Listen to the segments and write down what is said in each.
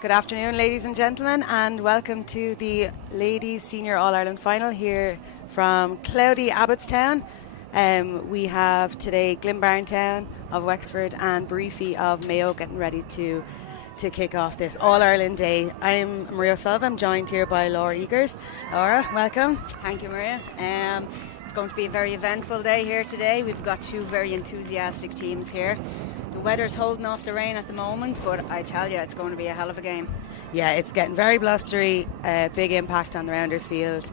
Good afternoon, ladies and gentlemen, and welcome to the Ladies Senior All-Ireland Final here from cloudy Abbottstown. We have today Glynn Barntown of Wexford and Breaffy of Mayo getting ready to kick off this All-Ireland Day. I'm Maria Silva. I'm joined here by Laura Eagers. Laura, welcome. Thank you, Maria. It's going to be a very eventful day here today. We've got two very enthusiastic teams here. The weather's holding off the rain at the moment, but I tell you, it's going to be a hell of a game. Yeah, it's getting very blustery, big impact on the rounders field.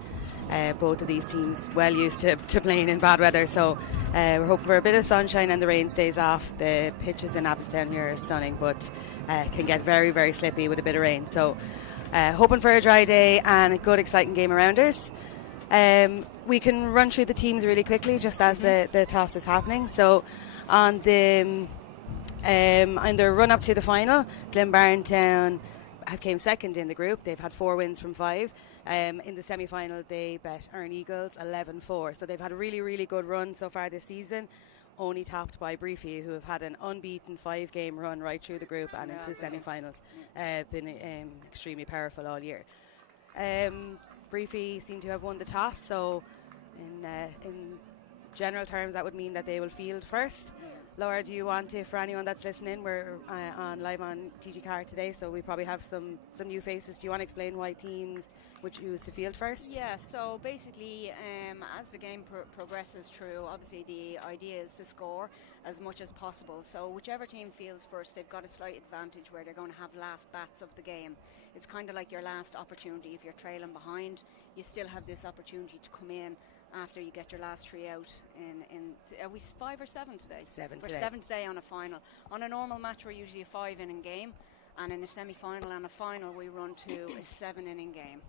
Both of these teams well used to playing in bad weather, so we're hoping for a bit of sunshine and the rain stays off. The pitches in Abbottstown here are stunning, but can get very, very slippy with a bit of rain. So hoping for a dry day and a good, exciting game of rounders. We can run through the teams really quickly just as the toss is happening. So on the run up to the final, Glynn Barntown came second in the group. They've had 4 wins from 5. In the semi-final, they bet Earn Eagles 11-4. So they've had a really, really good run so far this season, only topped by Breaffy, who have had an unbeaten 5-game run right through the group and into the semi-finals. Been extremely powerful all year. Breaffy seem to have won the toss, so in general terms, that would mean that they will field first. Laura, do you want to, for anyone that's listening, we're live on TG4 today, so we probably have some new faces. Do you want to explain why teams would choose to field first? Yeah, so basically, as the game progresses through, obviously the idea is to score as much as possible. So whichever team fields first, they've got a slight advantage where they're going to have last bats of the game. It's kind of like your last opportunity. If you're trailing behind, you still have this opportunity to come in after you get your last 3 out. Are we 5 or 7 today? 7 We're today. 7 today on a final. On a normal match, we're usually a 5-inning game, and in a semi-final and a final, we run to a 7-inning game.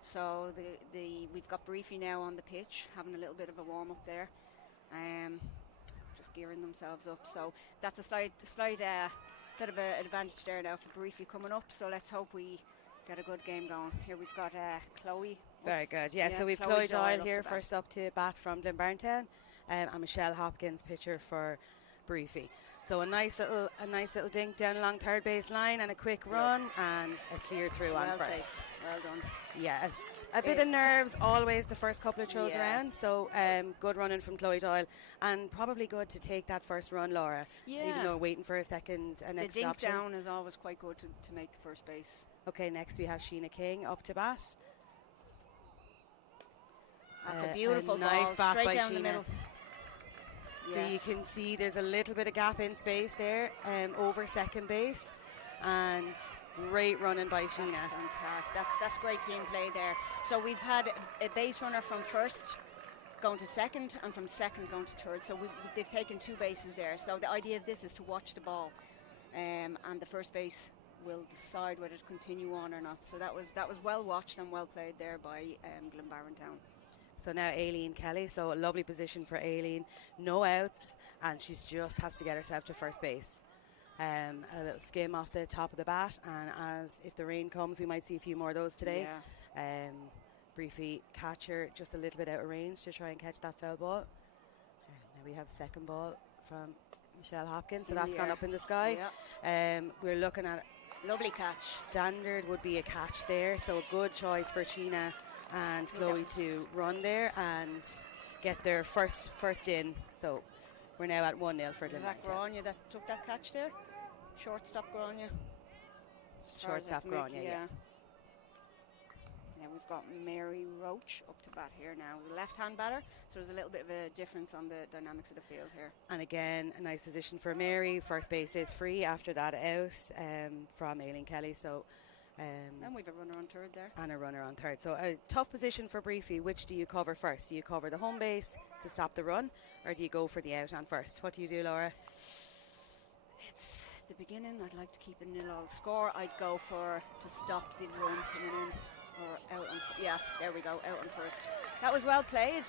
So we've got Breaffy now on the pitch, having a little bit of a warm-up there, just gearing themselves up. So that's a slight bit of an advantage there now for Breaffy coming up. So let's hope we get a good game going. Here we've got Chloe. Very good. Yeah, so we've Chloe Doyle here first up to bat from Glynn Barntown, and Michelle Hopkins pitcher for Breaffy. So a nice little dink down along third base line and a quick run and a clear through on first. Saved. Well done. Yes. A bit of nerves always the first couple of throws around, so good running from Chloe Doyle, and probably good to take that first run, Laura, even though waiting for a next the dink option. down is always quite good to make the first base. Okay, next we have Sheena King up to bat. That's a beautiful ball, nice bat straight by down Sheena. the middle. So you can see there's a little bit of gap in space there over second base, and great running by Sheena. That's fantastic. That's great team play there. So we've had a base runner from first going to second and from second going to third. So they've taken 2 bases there. So the idea of this is to watch the ball, and the first base will decide whether to continue on or not. So that was well watched and well played there by Glynn Barntown. So now Aileen Kelly, so a lovely position for Aileen. No outs, and she just has to get herself to first base. A little skim off the top of the bat, and if the rain comes, we might see a few more of those today. Yeah. Briefly catcher just a little bit out of range to try and catch that foul ball. Now we have second ball from Michelle Hopkins, so that's gone up in the sky. Yeah. We're looking at lovely catch. Standard would be a catch there, so a good choice for Sheena and Chloe to run there and get their first in. So we're now at 1-0 for Glynn. Is that Grania that took that catch there? Shortstop Grania. Shortstop Grania, yeah. Yeah, we've got Mary Roach up to bat here now. It's a left-hand batter, so there's a little bit of a difference on the dynamics of the field here. And again, a nice position for Mary. First base is free after that out from Aileen Kelly. So. And we've a runner on third there. And a runner on third. So a tough position for Breaffy. Which do you cover first? Do you cover the home base to stop the run, or do you go for the out on first? What do you do, Laura? It's the beginning. I'd like to keep a 0-all score. I'd go to stop the run coming in. Or out on, there we go, out on first. That was well played.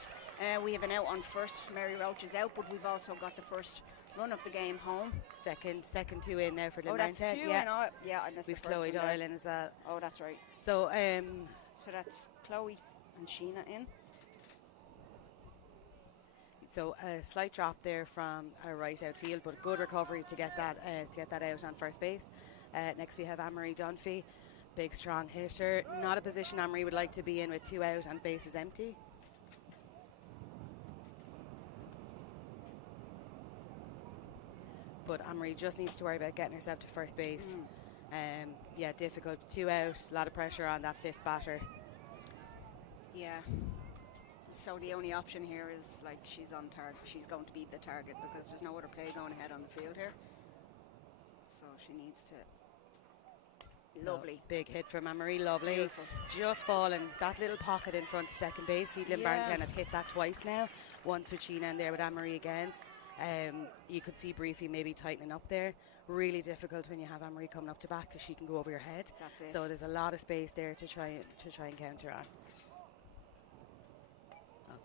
We have an out on first. Mary Roach is out, but we've also got the first run of the game home. Second 2 in now for Glynn. Oh, that's 2 in. I missed We've the first Chloe Doyle in as well. Oh, that's right. So that's Chloe and Sheena in. So a slight drop there from our right outfield, but good recovery to get that out on first base. Next we have Anne-Marie Dunphy, big strong hitter. Not a position Anne-Marie would like to be in with 2 out and bases empty. But Anne-Marie just needs to worry about getting herself to first base. Yeah, difficult. 2 out, a lot of pressure on that 5th batter. Yeah. So the only option here is like she's on target. She's going to beat the target because there's no other play going ahead on the field here. So she needs to. Lovely. Big hit from Anne-Marie, lovely. Beautiful. Just fallen. That little pocket in front of second base. Glynn Barntown have hit that twice now. Once with Sheena and there with Anne-Marie again. You could see Breaffy maybe tightening up there. Really difficult when you have Anne-Marie coming up to bat because she can go over your head. That's it. So there's a lot of space there to try and counter on.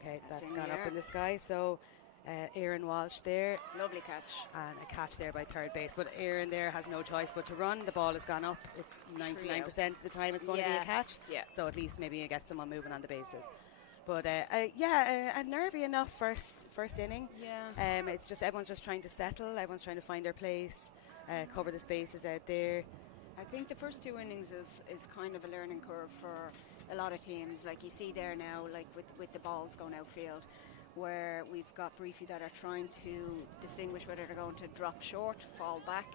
Okay, that's gone up in the sky. So Erin Walsh there. Lovely catch. And a catch there by third base. But Erin there has no choice but to run. The ball has gone up. It's 99% of the time it's going to be a catch. Yeah. So at least maybe you get someone moving on the bases. But a nervy enough first inning. Yeah. It's just everyone's just trying to settle. Everyone's trying to find their place, cover the spaces out there. I think the first 2 innings is kind of a learning curve for a lot of teams. Like you see there now, like with the balls going outfield, where we've got Breaffy that are trying to distinguish whether they're going to drop short, fall back,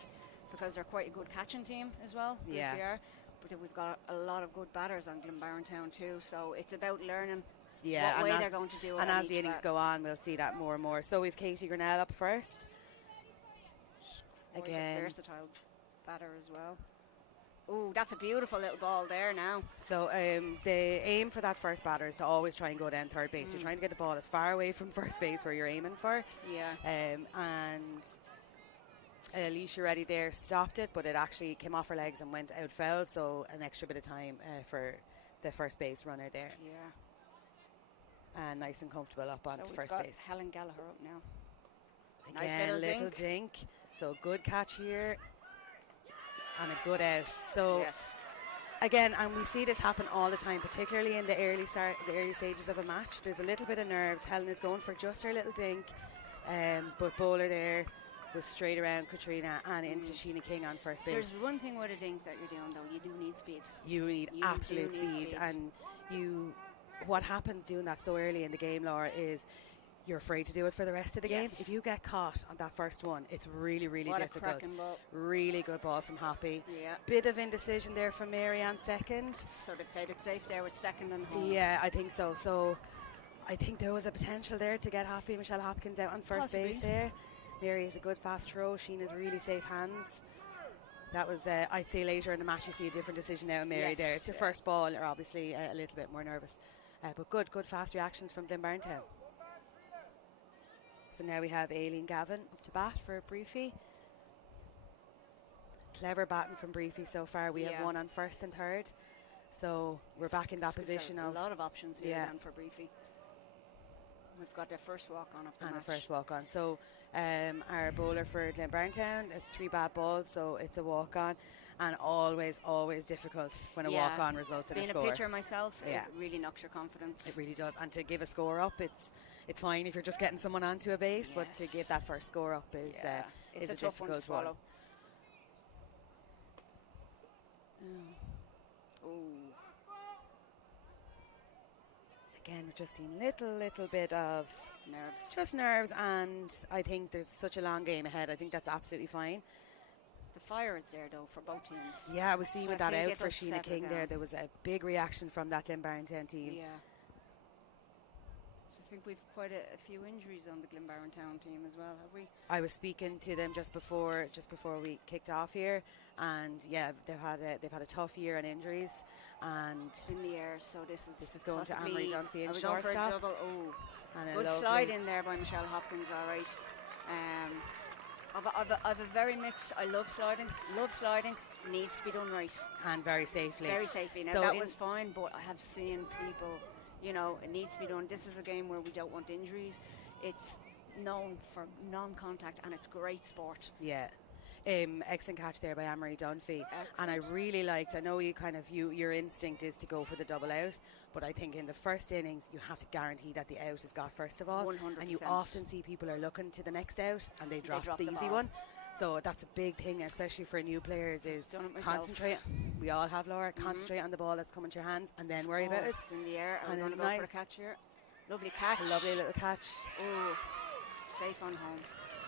because they're quite a good catching team as well. Yeah. Breaffy are. But then we've got a lot of good batters on Glynn Barntown too. So it's about learning. Yeah, what way they're going to do it. And as the innings go on, we'll see that more and more. So we've Katie Grinnell up first. Again. Versatile batter as well. Oh, that's a beautiful little ball there now. So the aim for that first batter is to always try and go down third base. You're trying to get the ball as far away from first base where you're aiming for. Yeah. And Alicia Reddy there stopped it, but it actually came off her legs and went out foul. So an extra bit of time for the first base runner there. Yeah. And nice and comfortable up onto first base. Helen Gallagher up now. Again, nice little dink. So good catch here. And a good out. So again, and we see this happen all the time, particularly in the early stages of a match. There's a little bit of nerves. Helen is going for just her little dink. But bowler there was straight around Katrina and into Sheena King on first base. There's one thing with a dink that you're doing though. You do need speed. You need absolute speed. And what happens doing that so early in the game, Laura, is you're afraid to do it for the rest of the game. If you get caught on that first one, it's really, really difficult. Really good ball from Hoppy. Yeah. Bit of indecision there from Mary on second. So they played it safe there with second and home. Yeah, I think so. So I think there was a potential there to get Hoppy, Michelle Hopkins out on first base there. Mary is a good fast throw. Sheena's really safe hands. That was, I'd say later in the match you see a different decision now in Mary there. It's her first ball, or obviously a little bit more nervous. But good fast reactions from Glynn Barntown. So now we have Aileen Gavin up to bat for Breaffy. Clever batting from Breaffy so far. We have one on first and third. So we're back in that position of... A lot of options here then for Breaffy. We've got their first walk on of the match. And the first walk on. So our bowler for Glynn Barntown, it's 3 bad balls, so it's a walk on. And always difficult when a walk on results in a score. Being a pitcher myself, it really knocks your confidence. It really does. And to give a score up, it's fine if you're just getting someone onto a base, but to give that first score up is it's a tough one to difficult swallow. Again, we're just seeing little bit of nerves. Just nerves, and I think there's such a long game ahead. I think that's absolutely fine. The fire is there though for both teams. Yeah, I was seeing with that out for Sheena King there was a big reaction from that Glynn Barntown team. Yeah. So I think we've quite a few injuries on the Glynn Barntown team as well, have we? I was speaking to them just before we kicked off here, and they've had a tough year on injuries, and in the air. So this is going to Anne-Marie Dunphy and shortstop. For a double. And good slide in there by Michelle Hopkins. All right. I've a very mixed. I love sliding. Needs to be done right and very safely. Now so that was fine, but I have seen people. It needs to be done. This is a game where we don't want injuries. It's known for non-contact, and it's great sport. Yeah. Excellent catch there by Anne-Marie Dunphy. And I really liked, I know your instinct is to go for the double out, but I think in the first innings you have to guarantee that the out is got first of all. 100%. And you often see people are looking to the next out and they drop the easy one. So that's a big thing, especially for new players, is Done it myself. concentrate. We all have, Laura. Concentrate on the ball that's coming to your hands and then worry about it. It's in the air. I'm And going to go nice. for a catch here. Lovely catch. A lovely little catch. Oh, safe on home.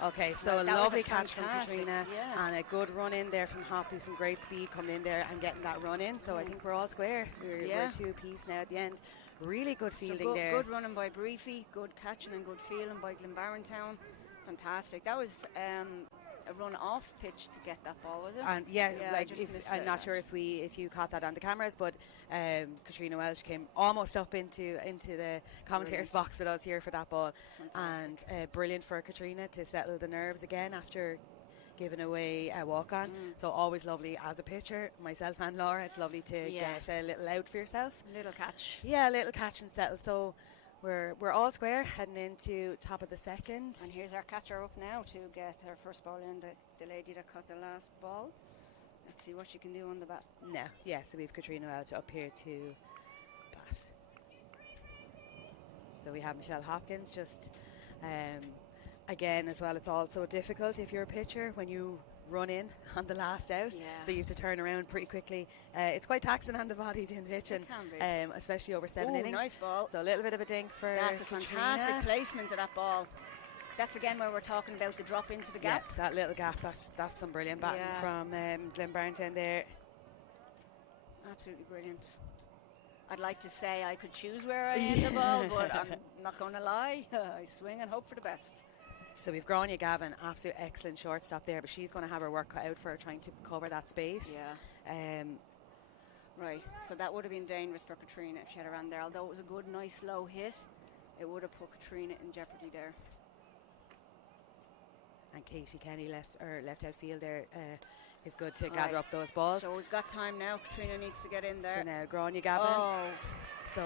Okay, so Right, a that was lovely a catch from fantastic, Katrina yeah. and a good run in there from Hoppy. Some great speed coming in there and getting that run in. So I think we're all square. We're two apiece now at the end. Really good fielding so there. Good running by Breaffy, good catching and good fielding by Glynn Barntown. Fantastic. That was a run off pitch to get that ball, was it? And I'm not sure if if you caught that on the cameras, but Katrina Welch came almost up into the commentator's box with us here for that ball. Fantastic. And brilliant for Katrina to settle the nerves again after giving away a walk-on. So always lovely as a pitcher, myself and Laura, it's lovely to get a little out for yourself. Little catch. Yeah, a little catch and settle. So we're all square heading into top of the second. And here's our catcher up now to get her first ball in, the lady that caught the last ball. Let's see what she can do on the bat. No, yeah, so we've Katrina Welch up here to bat. So we have Michelle Hopkins just again as well. It's also difficult if you're a pitcher when you run in on the last out, so you have to turn around pretty quickly. It's quite taxing on the body doing pitching, especially over 7 innings. Nice ball. So a little bit of a dink for That's a Katrina. fantastic placement of that ball. That's again where we're talking about the drop into the gap. Yeah, that little gap, that's some brilliant batting from Glynn Barntown there. Absolutely brilliant. I'd like to say I could choose where I end the ball, but I'm not going to lie. I swing and hope for the best. So we've Grania Gavin, absolute excellent shortstop there, but she's going to have her work cut out for her trying to cover that space. Yeah. Right, so that would have been dangerous for Katrina if she had ran there. Although it was a good, nice, low hit, it would have put Katrina in jeopardy there. And Katie Kenny left outfield there is good to gather up those balls. So we've got time now. Katrina needs to get in there. So now Grania Gavin. So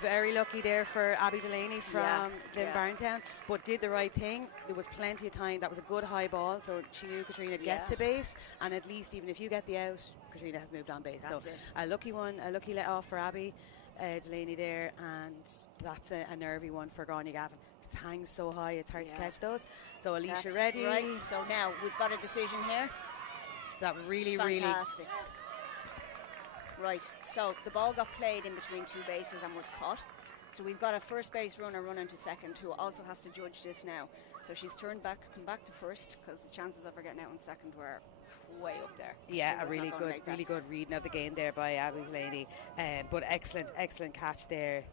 very lucky there for Abby Delaney from Glynn Barntown, but did the right thing. There was plenty of time. That was a good high ball, so she knew Katrina would get to base, and at least even if you get the out, Katrina has moved on base. That's so it. A lucky one, a lucky let off for Abby Delaney there, and that's a nervy one for Grania Gavin. It hangs so high, it's hard to catch those. So Alicia ready. Right, so now we've got a decision here. So that really, fantastic. Right, so the ball got played in between two bases and was caught. So we've got a first base runner running to second who also has to judge this now. So she's turned back, come back to first, because the chances of her getting out in second were way up there. Yeah, a really good reading of the game there by Abby Delaney. But excellent catch there.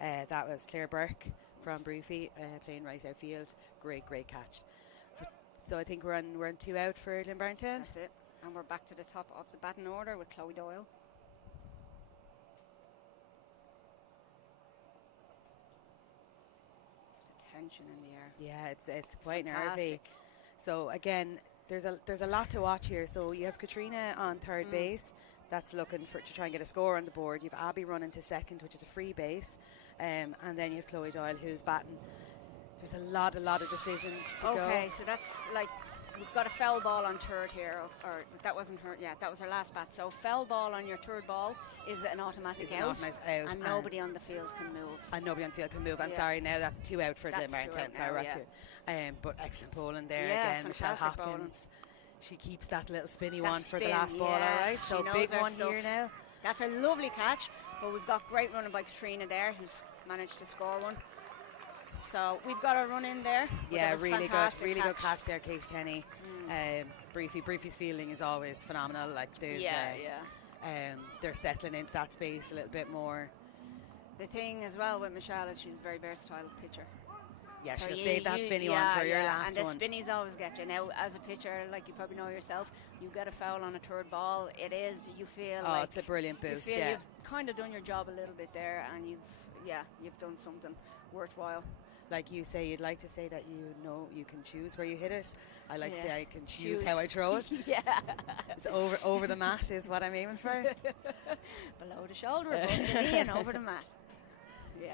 That was Claire Burke from Breaffy playing right outfield. Great catch. So I think we're on 2 out for Glynn Barntown. That's it. And we're back to the top of the batting order with Chloe Doyle. The tension in the air. Yeah, it's quite nervy. So again, there's a lot to watch here. So you have Katrina on third base. That's looking to try and get a score on the board. You have Abby running to second, which is a free base. And then you have Chloe Doyle who's batting. There's a lot of decisions to go. Okay, so that's like, we've got a foul ball on third here, or that wasn't her, that was her last bat. So foul ball on your third ball is an automatic out, and nobody on the field can move. And nobody on the field can move. I'm sorry, now that's 2 out for Glynn Barntown. Sorry, but excellent bowling there again. Michelle Hopkins, she keeps that little spinny one for the last ball, all right? So big one here now. That's a lovely catch, but we've got great running by Katrina there, who's managed to score one. So we've got a run in there. Yeah, really good catch there, Kate Kenny. Breaffy's fielding is always phenomenal. Like they're settling into that space a little bit more. The thing as well with Michelle is she's a very versatile pitcher. Yeah, so she'll save that spinny one for your last one. And the spinnies always get you. Now, as a pitcher, like you probably know yourself, you get a foul on a third ball. You feel like it's a brilliant boost. You've kind of done your job a little bit there, and you've done something worthwhile. Like you say, you'd like to say that you can choose where you hit it. I like to say I can choose how I throw it. It's over the mat is what I'm aiming for. Below the shoulder, above the knee, and over the mat. Yeah.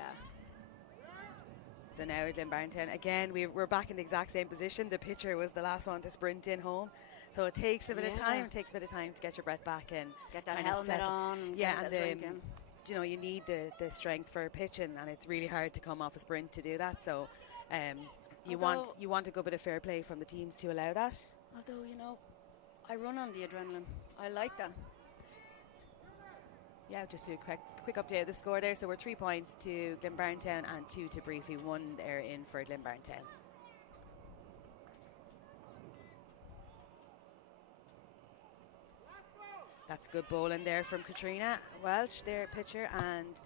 So now Glynn Barntown again. We're back in the exact same position. The pitcher was the last one to sprint in home, so it takes a bit of time. It takes a bit of time to get your breath back and get that helmet on. And you need the strength for pitching, and it's really hard to come off a sprint to do that. So you want a good bit of fair play from the teams to allow that. Although, you know, I run on the adrenaline. I like that. Yeah, just a quick update of the score there. So we're 3 points to Glynn Barntown and 2 to Breaffy. 1 there in for Glynn Barntown. That's good bowling there from Katrina Welch, their pitcher, and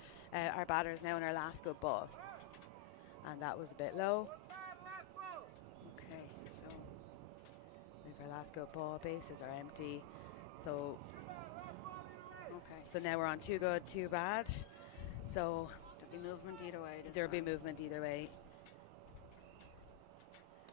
our batter is now on our last good ball. And that was a bit low. Okay, so we've our last good ball, bases are empty. So okay. So now we're on 2 good, 2 bad. So there'll be movement either way. There'll be movement either way.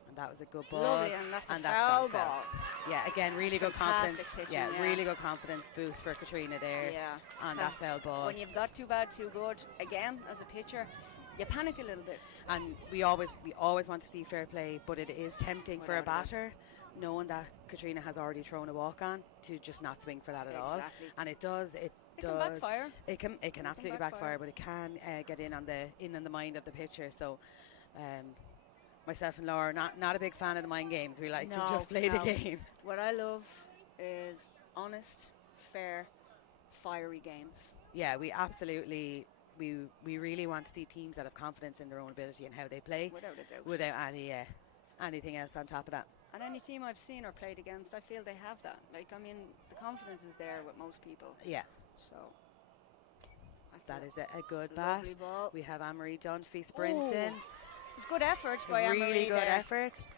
And that was a good ball. Lovely, and that's a foul ball. Yeah, again, really good confidence. Pitching, yeah, really good confidence boost for Katrina there. Yeah, on that foul ball. When you've got 2 bad, 2 good, again, as a pitcher, you panic a little bit. And we always want to see fair play, but it is tempting for a batter, knowing that Katrina has already thrown a walk on, to just not swing for that at all. And it does. It can backfire. It can absolutely backfire, but it can get in on the mind of the pitcher. So. Myself and Laura, not a big fan of the mind games. We like to just play the game. What I love is honest, fair, fiery games. Yeah, we absolutely, we really want to see teams that have confidence in their own ability and how they play. Without a doubt. Without anything else on top of that. And any team I've seen or played against, I feel they have that. Like, I mean, the confidence is there with most people. Yeah. So. That is a good bat. Ball. We have Anne-Marie Dunphy sprinting. It's good effort by Anne-Marie. Really good effort.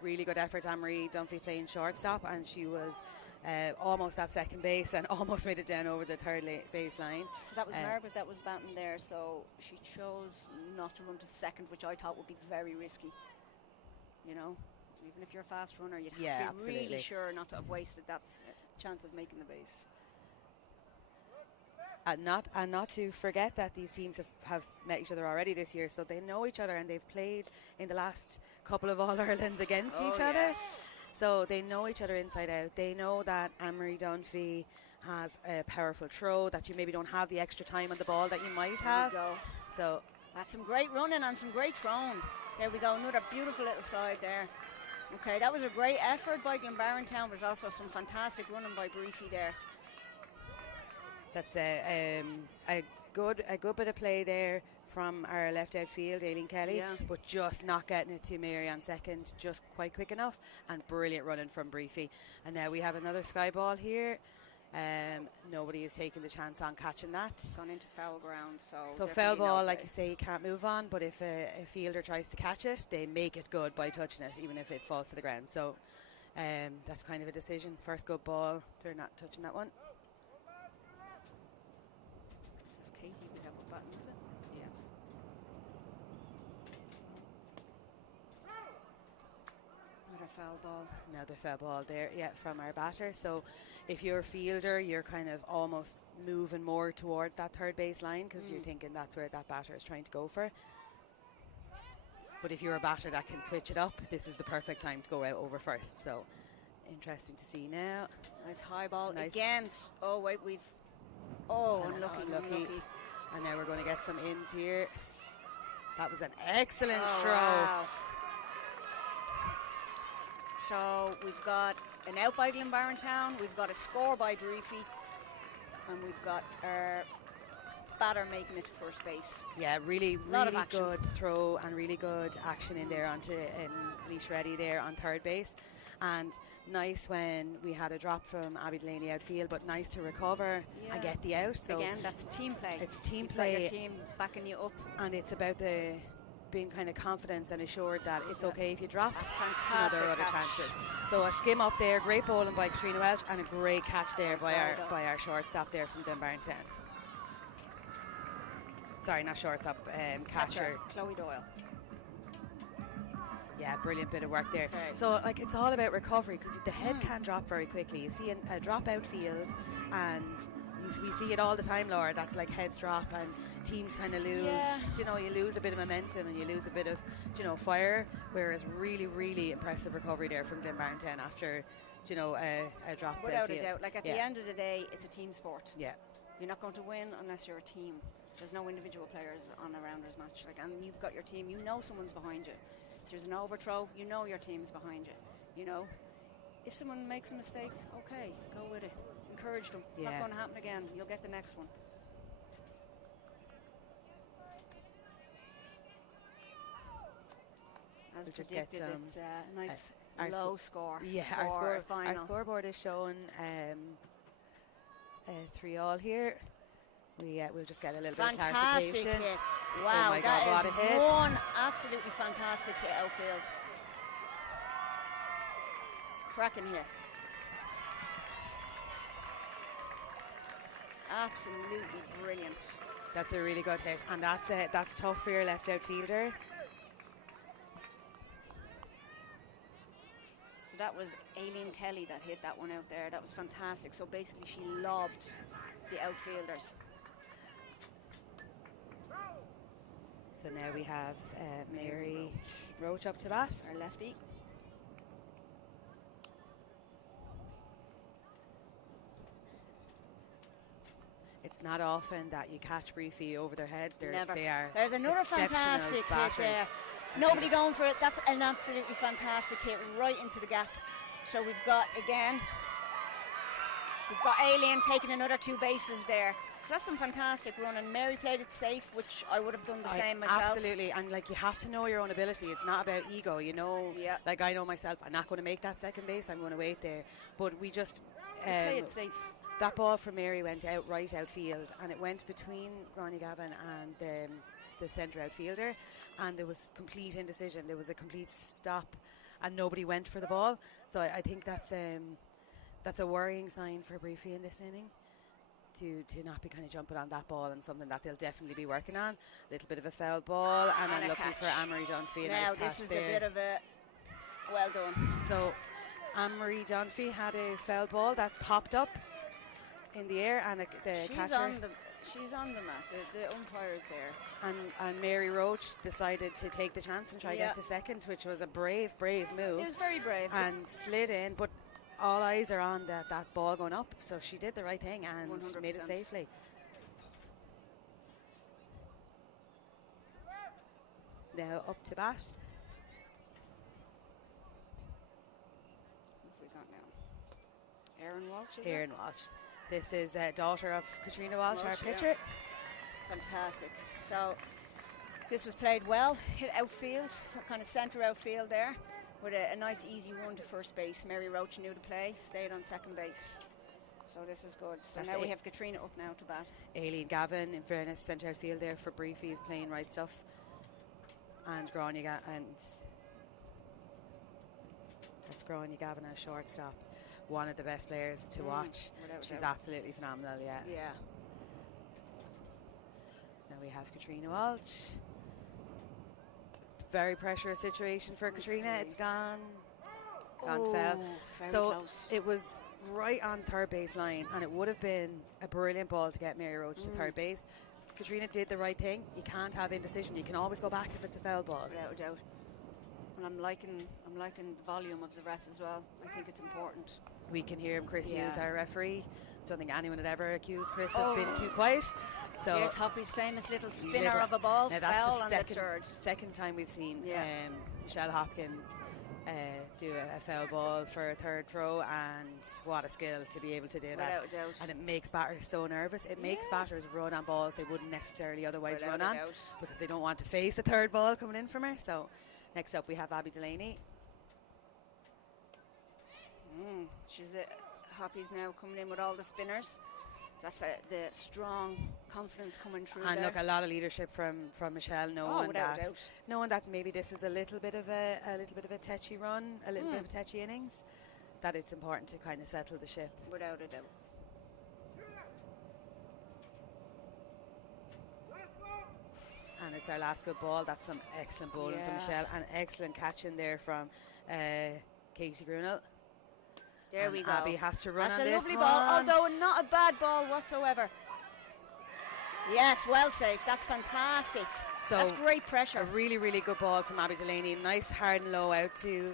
Really good effort. Anne-Marie Dunphy playing shortstop, and she was almost at second base and almost made it down over the third base line. So that was Margaret that was batting there, so she chose not to run to second, which I thought would be very risky. You know, even if you're a fast runner, you'd have to be really sure not to have wasted that chance of making the base. And not to forget that these teams have met each other already this year, so they know each other and they've played in the last couple of All-Irelands against each other. So they know each other inside out. They know that Anne-Marie Dunphy has a powerful throw, that you maybe don't have the extra time on the ball that you might have. There we go. So that's some great running and some great throwing. There we go, another beautiful little slide there. Okay, that was a great effort by Glynn Barntown. There's also some fantastic running by Breaffy there. That's a good bit of play there from our left outfield, Aileen Kelly, but just not getting it to Mary on second, just quite quick enough, and brilliant running from Breaffy. And now we have another sky ball here. Nobody is taking the chance on catching that. It's gone into foul ground, so foul ball, like you say, you can't move on, but if a fielder tries to catch it, they make it good by touching it, even if it falls to the ground. So that's kind of a decision. First good ball, they're not touching that one. Katie would have a button, is it? Yes. Another foul ball. Another foul ball there, from our batter. So if you're a fielder, you're kind of almost moving more towards that third base line because you're thinking that's where that batter is trying to go for. But if you're a batter that can switch it up, this is the perfect time to go out over first. So interesting to see now. Nice high ball again. Oh, wait, unlucky. And now we're going to get some ins here. That was an excellent throw. Wow. So we've got an out by Glynn Barntown, we've got a score by Breaffy, and we've got our batter making it to first base. Yeah, really good throw and really good action in there onto Leash Reddy there on third base. And nice when we had a drop from Abby Delaney outfield, but nice to recover and get the out. So again, that's team play. It's team play. Your team backing you up. And it's about the being kind of confident and assured that it's okay if you drop. Fantastic there are other chances. So a skim up there, great bowling by Katrina Welch, and a great catch there by our shortstop there from Dunbarton. Sorry, not shortstop, catcher. Chloe Doyle. Yeah, brilliant bit of work there. Okay. So, it's all about recovery because the head can drop very quickly. You see a drop out field, and we see it all the time, Laura, that heads drop and teams kind of lose. Yeah. You lose a bit of momentum and you lose a bit of, fire. Whereas really, really impressive recovery there from Glynn Barntown after, a drop Without outfield. a doubt. At the end of the day, it's a team sport. Yeah. You're not going to win unless you're a team. There's no individual players on a rounders match. Like, and you've got your team. You know someone's behind you. If there's an overthrow, you know your team's behind you. You know, if someone makes a mistake, okay, go with it. Encourage them. Yeah. Not going to happen again. You'll get the next one. As predicted, it's a nice low score. Yeah, our scoreboard is showing 3-3 here. We'll just get a little bit of clarification. Hit. Wow, oh my God, what a hit. One absolutely fantastic hit outfield. Cracking hit. Absolutely brilliant. That's a really good hit, and that's tough for your left outfielder. So that was Aileen Kelly that hit that one out there. That was fantastic. So basically she lobbed the outfielders. So now we have Mary Roach up to bat. Our lefty. It's not often that you catch Breaffy over their heads. Never. They are There's another fantastic batters. hit there. Nobody going for it. That's an absolutely fantastic hit right into the gap. So we've got Aileen taking another 2 bases there. So that's some fantastic run, and Mary played it safe, which I would have done the same myself. Absolutely, and like you have to know your own ability. It's not about ego, you know. Yeah. Like I know myself, I'm not going to make that second base. I'm going to wait there. But we just play it safe. That ball from Mary went out right outfield, and it went between Gráinne Gavin and the centre outfielder, and there was complete indecision. There was a complete stop, and nobody went for the ball. So I think that's a worrying sign for Breaffy in this inning. To not be kind of jumping on that ball, and something that they'll definitely be working on. A little bit of a foul ball, and then looking for Anne-Marie Dunphy. Now this is a bit of a well done. So Anne-Marie Dunphy had a foul ball that popped up in the air, and the catcher. She's on the mat. The umpire's there. And Mary Roach decided to take the chance and try to get to second, which was a brave move. It was very brave. And slid in, but all eyes are on that ball going up, so she did the right thing and 100%. made it safely. Now up to bat. What have we got now? Erin Walsh, is Erin it? Walsh. This is a daughter of Katrina Walsh, our pitcher. Yeah. Fantastic. So this was played well. Hit outfield, kind of centre outfield there, with a nice easy run to first base. Mary Roach knew the play, stayed on second base. So this is good. So now we have Katrina up now to bat. Aileen Gavin, in fairness, centre outfield there for Breaffy, is playing right stuff. And Gráinne Gavin, that's Gráinne Gavin as shortstop. One of the best players to watch. She's absolutely phenomenal, yeah. Yeah. Now we have Katrina Walsh. Very pressurous situation for Katrina. It's gone fell. So close. It was right on third base line, and it would have been a brilliant ball to get Mary Roach to third base. Katrina did the right thing. You can't have indecision. You can always go back if it's a foul ball. Without a doubt. And I'm liking the volume of the ref as well. I think it's important. We can hear him. Chris Hughes, our referee. Don't think anyone had ever accused Chris of being too quiet. So here's Hoppy's famous little spinner of a ball, foul on the third. Second time we've seen Michelle Hopkins do a foul ball for a third throw, and what a skill to be able to do that. Without a doubt. And it makes batters so nervous. It makes batters run on balls they wouldn't necessarily otherwise run on, because they don't want to face a third ball coming in from her. So next up we have Abby Delaney. Hoppy's now coming in with all the spinners. That's the strong confidence coming through. And there. look, a lot of leadership from Michelle, knowing that maybe this is a little bit of a tetchy run, a little bit of a tetchy innings, that it's important to kind of settle the ship. Without a doubt. And it's our last good ball. That's some excellent bowling from Michelle, and excellent catching there from Katie Grunel. There we go. Abby has to run That's on a this lovely one. ball, although not a bad ball whatsoever. Yes, well safe. That's fantastic. So that's great pressure. A really, really good ball from Abby Delaney. Nice hard and low out to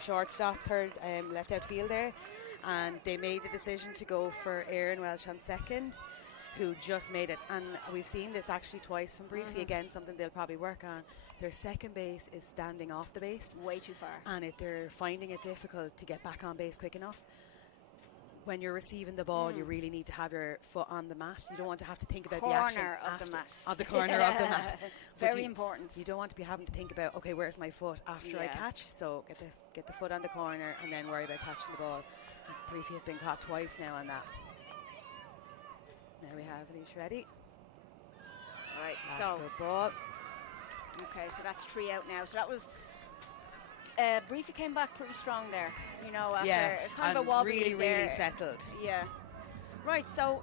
shortstop, third left outfield there. And they made the decision to go for Erin Welch on second. who just made it. And we've seen this actually twice from Breaffy. Again, something they'll probably work on. Their second base is standing off the base. Way too far. And they're finding it difficult to get back on base quick enough. When you're receiving the ball, you really need to have your foot on the mat. You don't want to have to think about the action of the mat. on the corner of the mat. Very important. You don't want to be having to think about, okay, where's my foot after I catch? So get the foot on the corner and then worry about catching the ball. And Breaffy have been caught twice now on that. Now we have Alicia ready. Right, That's so a good ball. Okay, so that's 3 out now. So that was Breaffy came back pretty strong there, you know, after kind of a wobbly really settled. Yeah. Right, so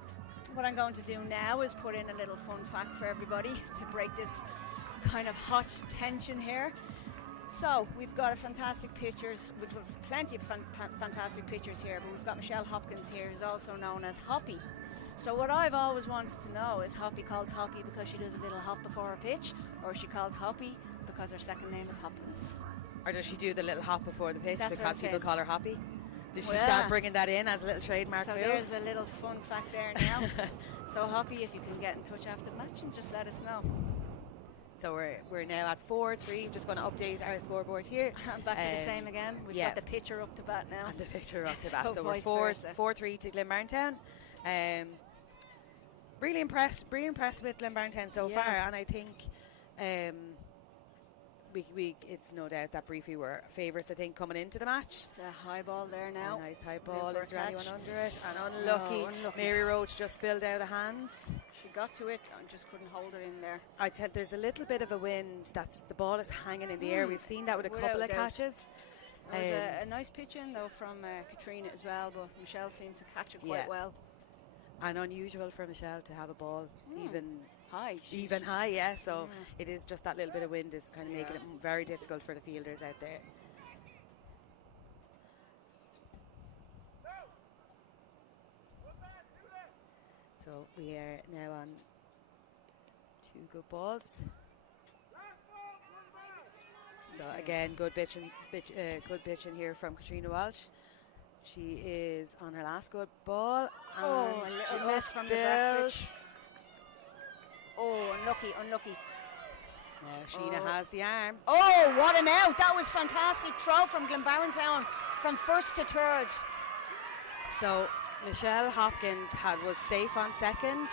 what I'm going to do now is put in a little fun fact for everybody to break this kind of hot tension here. So we've got fantastic pictures. We've got plenty of fantastic pictures here, but we've got Michelle Hopkins here, who's also known as Hoppy. So what I've always wanted to know is Hoppy called Hoppy because she does a little hop before her pitch, or is she called Hoppy because her second name is Hopkins? Or does she do the little hop before the pitch That's because people call her Hoppy? Does she start bringing that in as a little trademark so move? There's a little fun fact there now. So Hoppy, if you can get in touch after the match and just let us know. So we're now at 4-3. I'm just going to update our scoreboard here. Back to the same again. We've got the pitcher up to bat now. And the pitcher up to bat. So we're 4-3 to Glynn Barntown. Really impressed with Glynn Barntown so far, and I think it's no doubt that Breaffy were favourites, I think, coming into the match. It's a high ball there now. A nice high ball. Is there anyone under it? And unlucky. Mary Roach just spilled out of hands. She got to it and just couldn't hold it in there. There's a little bit of a wind. The ball is hanging in the air. We've seen that with a couple of catches. There was a nice pitch in, though, from Katrina as well, but Michelle seemed to catch it quite well. And unusual for Michelle to have a ball even high. So it is just that little bit of wind is kind of making it very difficult for the fielders out there. So we are now on 2 good balls. So again, good pitching here from Katrina Walsh. She is on her last good ball. And a little miss from the back pitch. Oh, unlucky. Now Sheena has the arm. Oh, what an out. That was fantastic throw from Glynn Barntown from first to third. So Michelle Hopkins was safe on second.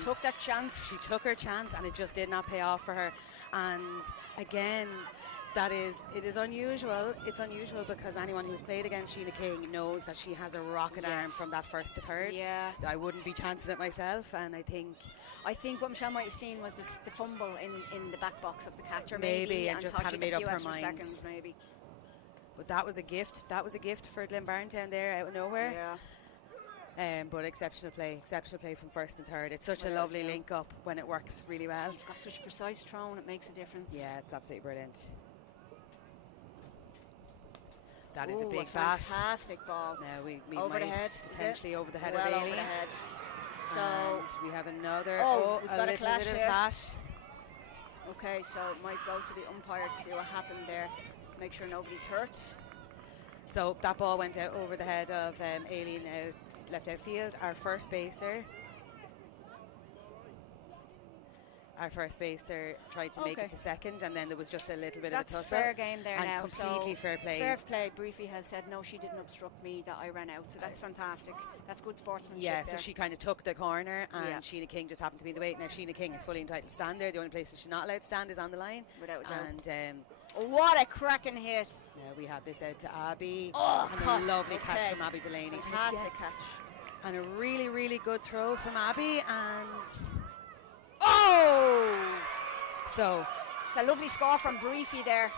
Took that chance. She took her chance and it just did not pay off for her. And again, it is unusual. It's unusual because anyone who's played against Sheena King knows that she has a rocket arm from that first to third. Yeah. I wouldn't be chancing it myself, and I think what Michelle might have seen was the fumble in the back box of the catcher maybe and just hadn't made up her mind. Seconds, maybe. But that was a gift. That was a gift for Glynn Barntown there out of nowhere. Yeah. But exceptional play from first and third. It's such a lovely link up when it works really well. You've got such precise throw and it makes a difference. Yeah, it's absolutely brilliant. That is a big bat. Fantastic ball. Now we over might the head, potentially over the head well of Aileen. Over the head. So and we have another. We've got a little clash bit of here. clash. Okay, so it might go to the umpire to see what happened there. Make sure nobody's hurt. So that ball went out over the head of Aileen out left outfield. Our first baser tried to make it to second, and then there was just a little bit of a tussle. That's fair game there and now. Completely so fair play. Fair play. Breaffy has said no, she didn't obstruct me, that I ran out. So that's fantastic. That's good sportsmanship. Yeah, there. so she kind of took the corner, and Sheena King just happened to be in the way. Now Sheena King is fully entitled to stand there. The only place that she's not allowed to stand is on the line. Without a doubt. And what a cracking hit. now we have this out to Abby. Oh, and a lovely catch from Abby Delaney. Fantastic catch. And a really, really good throw from Abby. And so it's a lovely score from Breaffy there.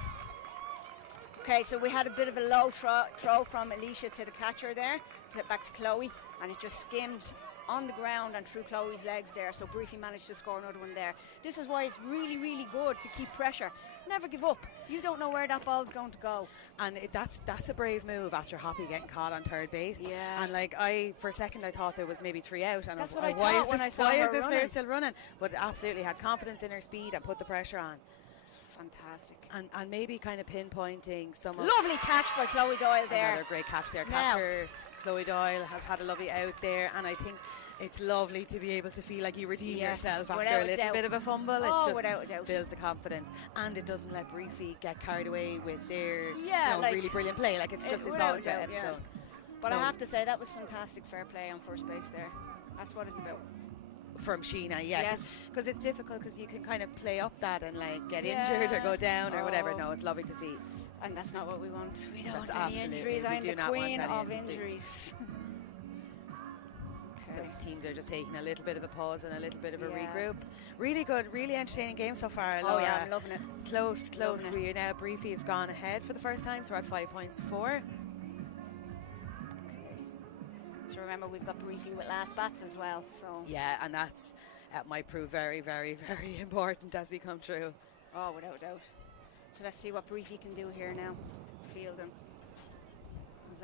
Okay, so we had a bit of a low throw from Alicia to the catcher there, back to Chloe, and it just skimmed on the ground and through Chloe's legs there, so Breaffy managed to score another one there. This is why it's really, really good to keep pressure. Never give up. You don't know where that ball's going to go. And that's a brave move after Hoppy getting caught on third base. Yeah. And for a second I thought there was maybe 3 out. And that's I what I why thought when I saw why her is this running? player still running? But absolutely had confidence in her speed and put the pressure on. It's fantastic. And maybe kind of pinpointing some of... Lovely catch by Chloe Doyle there. Another great catch there. Catcher Chloe Doyle has had a lovely out there, and I think it's lovely to be able to feel like you redeem Yes, yourself after without a a little doubt. bit of a fumble. Oh, It's just without a doubt. builds the confidence, and it doesn't let Breaffy get carried away with their Yeah, like, really brilliant play. Like it's without always a doubt, about yeah. Epiphone. But No. I have to say, that was fantastic fair play on first base there. That's what it's about. From Sheena, yeah, Yes. because it's difficult because you can kind of play up that and like get Yeah. injured or go down or whatever. Oh. No, it's lovely to see. And that's not what we want. We don't That's want any absolutely- injuries. we I'm do the not want queen any of injuries. injuries. So Okay. teams are just taking a little bit of a pause and a little bit of a Yeah. regroup. Really good, really entertaining game so far. Oh Laura. yeah, I'm loving it. Close. Loving it. We are now briefly have gone ahead for the first time, so we're at 5 points to 4. Okay. So remember, we've got Breaffy with last bats as well. So Yeah, and that might prove very, very, very important as we come through. oh, without a doubt. So let's see what Breaffy can do here now. Fielding, as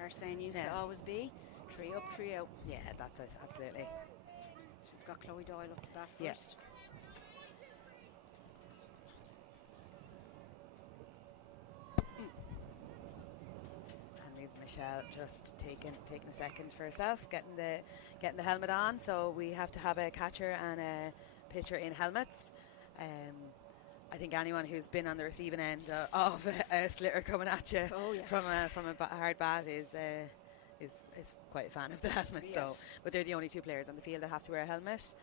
our saying used to Yeah. always be, 3 up, 3 out. Yeah, that's it, absolutely. So we've got Chloe Doyle up to bat Yeah. first. And we've Michelle just taking a second for herself, getting the helmet on. So we have to have a catcher and a pitcher in helmets. I think anyone who's been on the receiving end of a slitter coming at you Oh, yes. from a hard bat is quite a fan of the helmet. Yes. So, but they're the only two players on the field that have to wear a helmet.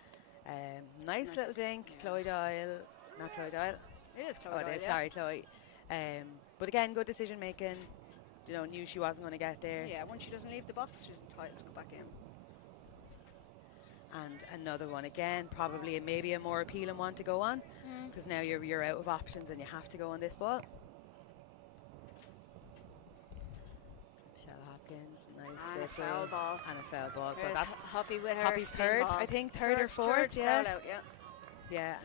Nice little dink, yeah. Chloe Doyle, not Chloe Doyle. It is Chloe Oh, it Doyle, is. yeah. Sorry, Chloe. But again, good decision making. You know, knew she wasn't going to get there. Yeah, once she doesn't leave the box, she's entitled to go back in. And another one again, probably maybe a more appealing one to go on, because now you're out of options and you have to go on this ball. Michelle Hopkins, nice And a foul ball. and a foul ball. So There's that's Hoppy with her Hoppy's spin third, ball. I think, third or fourth, Third yeah. foul out, yeah, Yeah,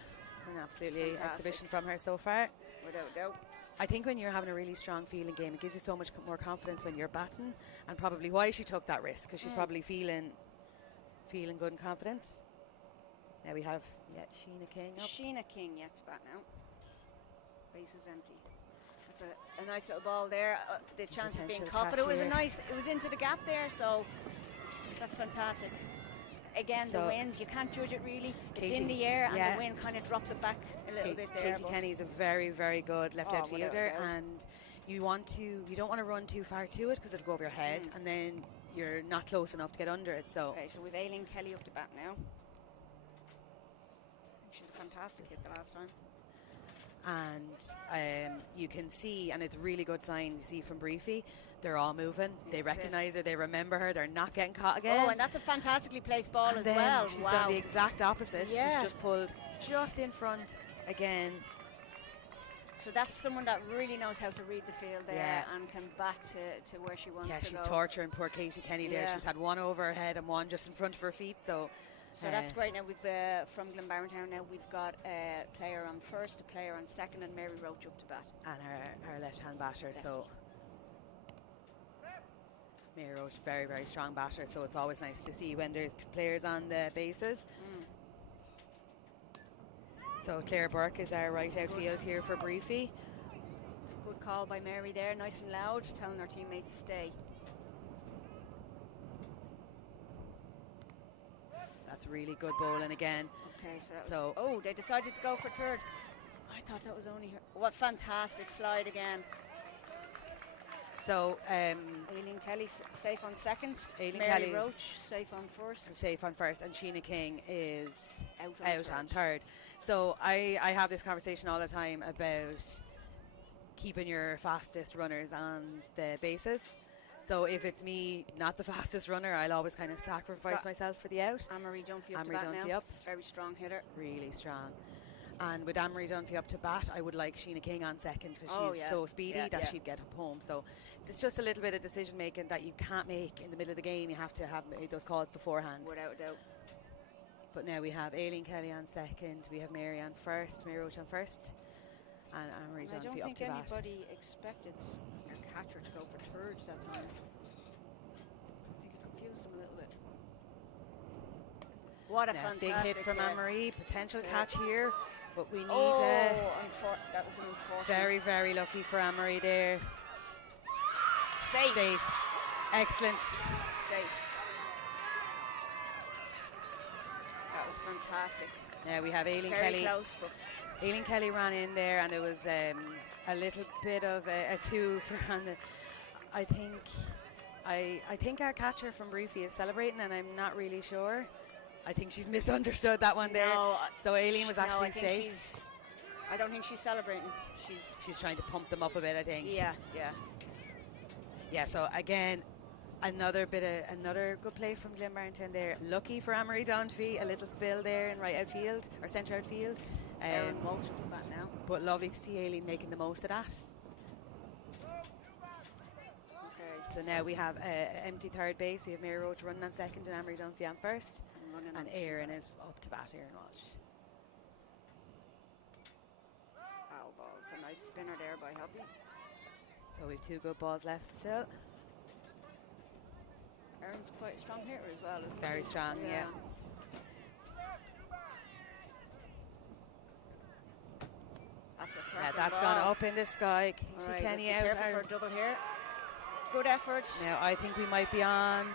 an absolutely fantastic. exhibition from her so far. without a doubt. I think when you're having a really strong feeling game, it gives you so much more confidence when you're batting, and probably why she took that risk, because she's probably feeling good and confident. Now we have Sheena King up. Sheena King yet to bat now. Base is empty. That's a nice little ball there. The chance of being Potential caught, but catch it was here. it was into the gap there, so that's fantastic. Again, the So- wind, you can't judge it really. It's Katie, in the air, and yeah. the wind kind of drops it back a little bit there. Katie but Kenny's a very, very good left Oh, outfielder, without a doubt. and you don't want to run too far to it because it'll go over your head, and then you're not close enough to get under it. So Okay, so we've Aileen Kelly up to bat now. She's a fantastic hit the last time. and you can see, and it's a really good sign you see from Breaffy, they're all moving. They That's it. recognise her, they remember her, they're not getting caught again. Oh, and that's a fantastically placed ball And as then well. she's wow. done the exact opposite. Yeah. She's just pulled just in front again. So that's someone that really knows how to read the field there Yeah. and can bat to where she wants Yeah, to she's go. torturing poor Katie Kenny there. Yeah. She's had one over her head and one just in front of her feet. So That's great. Now we've from Glynn Barntown. Now we've got a player on first, a player on second, and Mary Roach up to bat. and her left-hand batter. So Mary Roach, very, very strong batter. So it's always nice to see when there's players on the bases. So Claire Burke is our right outfield here for Breaffy. Good call by Mary there, nice and loud, telling her teammates to stay. That's really good bowling again. Okay, so that So- was, oh, they decided to go for third. I thought that was only her. What fantastic slide again. So Aileen Kelly safe on second. Aileen Mary Kelly- Roach safe on first. safe on first, and Sheena King is Out on third. So I have this conversation all the time about keeping your fastest runners on the bases. So if it's me, not the fastest runner, I'll always kind of sacrifice myself for the out. Anne-Marie Dunphy up to Anne-Marie bat Dunphy now. up. Very strong hitter. Really strong. And with Anne-Marie Dunphy up to bat, I would like Sheena King on second because Oh, she's yeah. so speedy Yeah, that yeah. she'd get up home. So it's just a little bit of decision making that you can't make in the middle of the game. You have to have made those calls beforehand. Without a doubt. But now we have Aileen Kelly on second, we have Mary on first, Mary Roach on first, and Anne-Marie And I don't Dunphy up think to bat. anybody expected their catcher to go for third that time. I think it confused them a little bit. What a Now, fantastic big hit from hit. Anne-Marie, potential Yeah. catch here, but we need That was an unfortunate. very, very lucky for Anne-Marie there. safe. Safe. Excellent. Safe. That was fantastic. Yeah, we have Aileen Very Kelly. close, but Aileen Kelly ran in there, and it was a little bit of a two for on the. I think our catcher from Breaffy is celebrating, and I'm not really sure. I think she's misunderstood that one there. No, so Aileen was actually I think safe. I don't think she's celebrating. She's trying to pump them up a bit, I think. Yeah. Yeah, so again, another good play from Glynn Barntown there. Lucky for Anne-Marie Dunphy, a little spill there in right outfield, or centre outfield. Erin Walsh up the bat now. But lovely to see Aileen making the most of that. So now we have empty third base. We have Mary Roach running on second and Anne-Marie Dunphy on first. And Erin is up to bat, Erin Walsh. Foul ball. It's a nice spinner there by Hoppy. So we have 2 good balls left still. Erin's quite a strong hitter as well, isn't she? Very strong, yeah. That's a Yeah, cracking that's ball. gone up in the sky. Kingsley Right, Kenny be out. careful for a double here. Good effort. Now I think we might be on.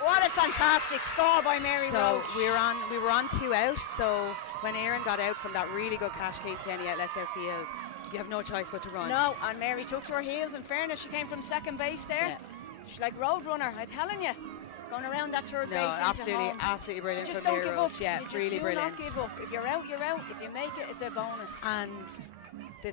What a fantastic score by Mary So Roach. we were on 2 out. So when Erin got out from that really good catch, Kate Kenny out left outfield, you have no choice but to run. No, and Mary took to her heels. In fairness, she came from second base there. Yeah. She's like road runner, I'm telling you. Going around that third base. into home. Absolutely brilliant Just from don't Mary give Roach. up. Yeah, You just really do brilliant. not give up. If you're out, you're out. If you make it, it's a bonus. And the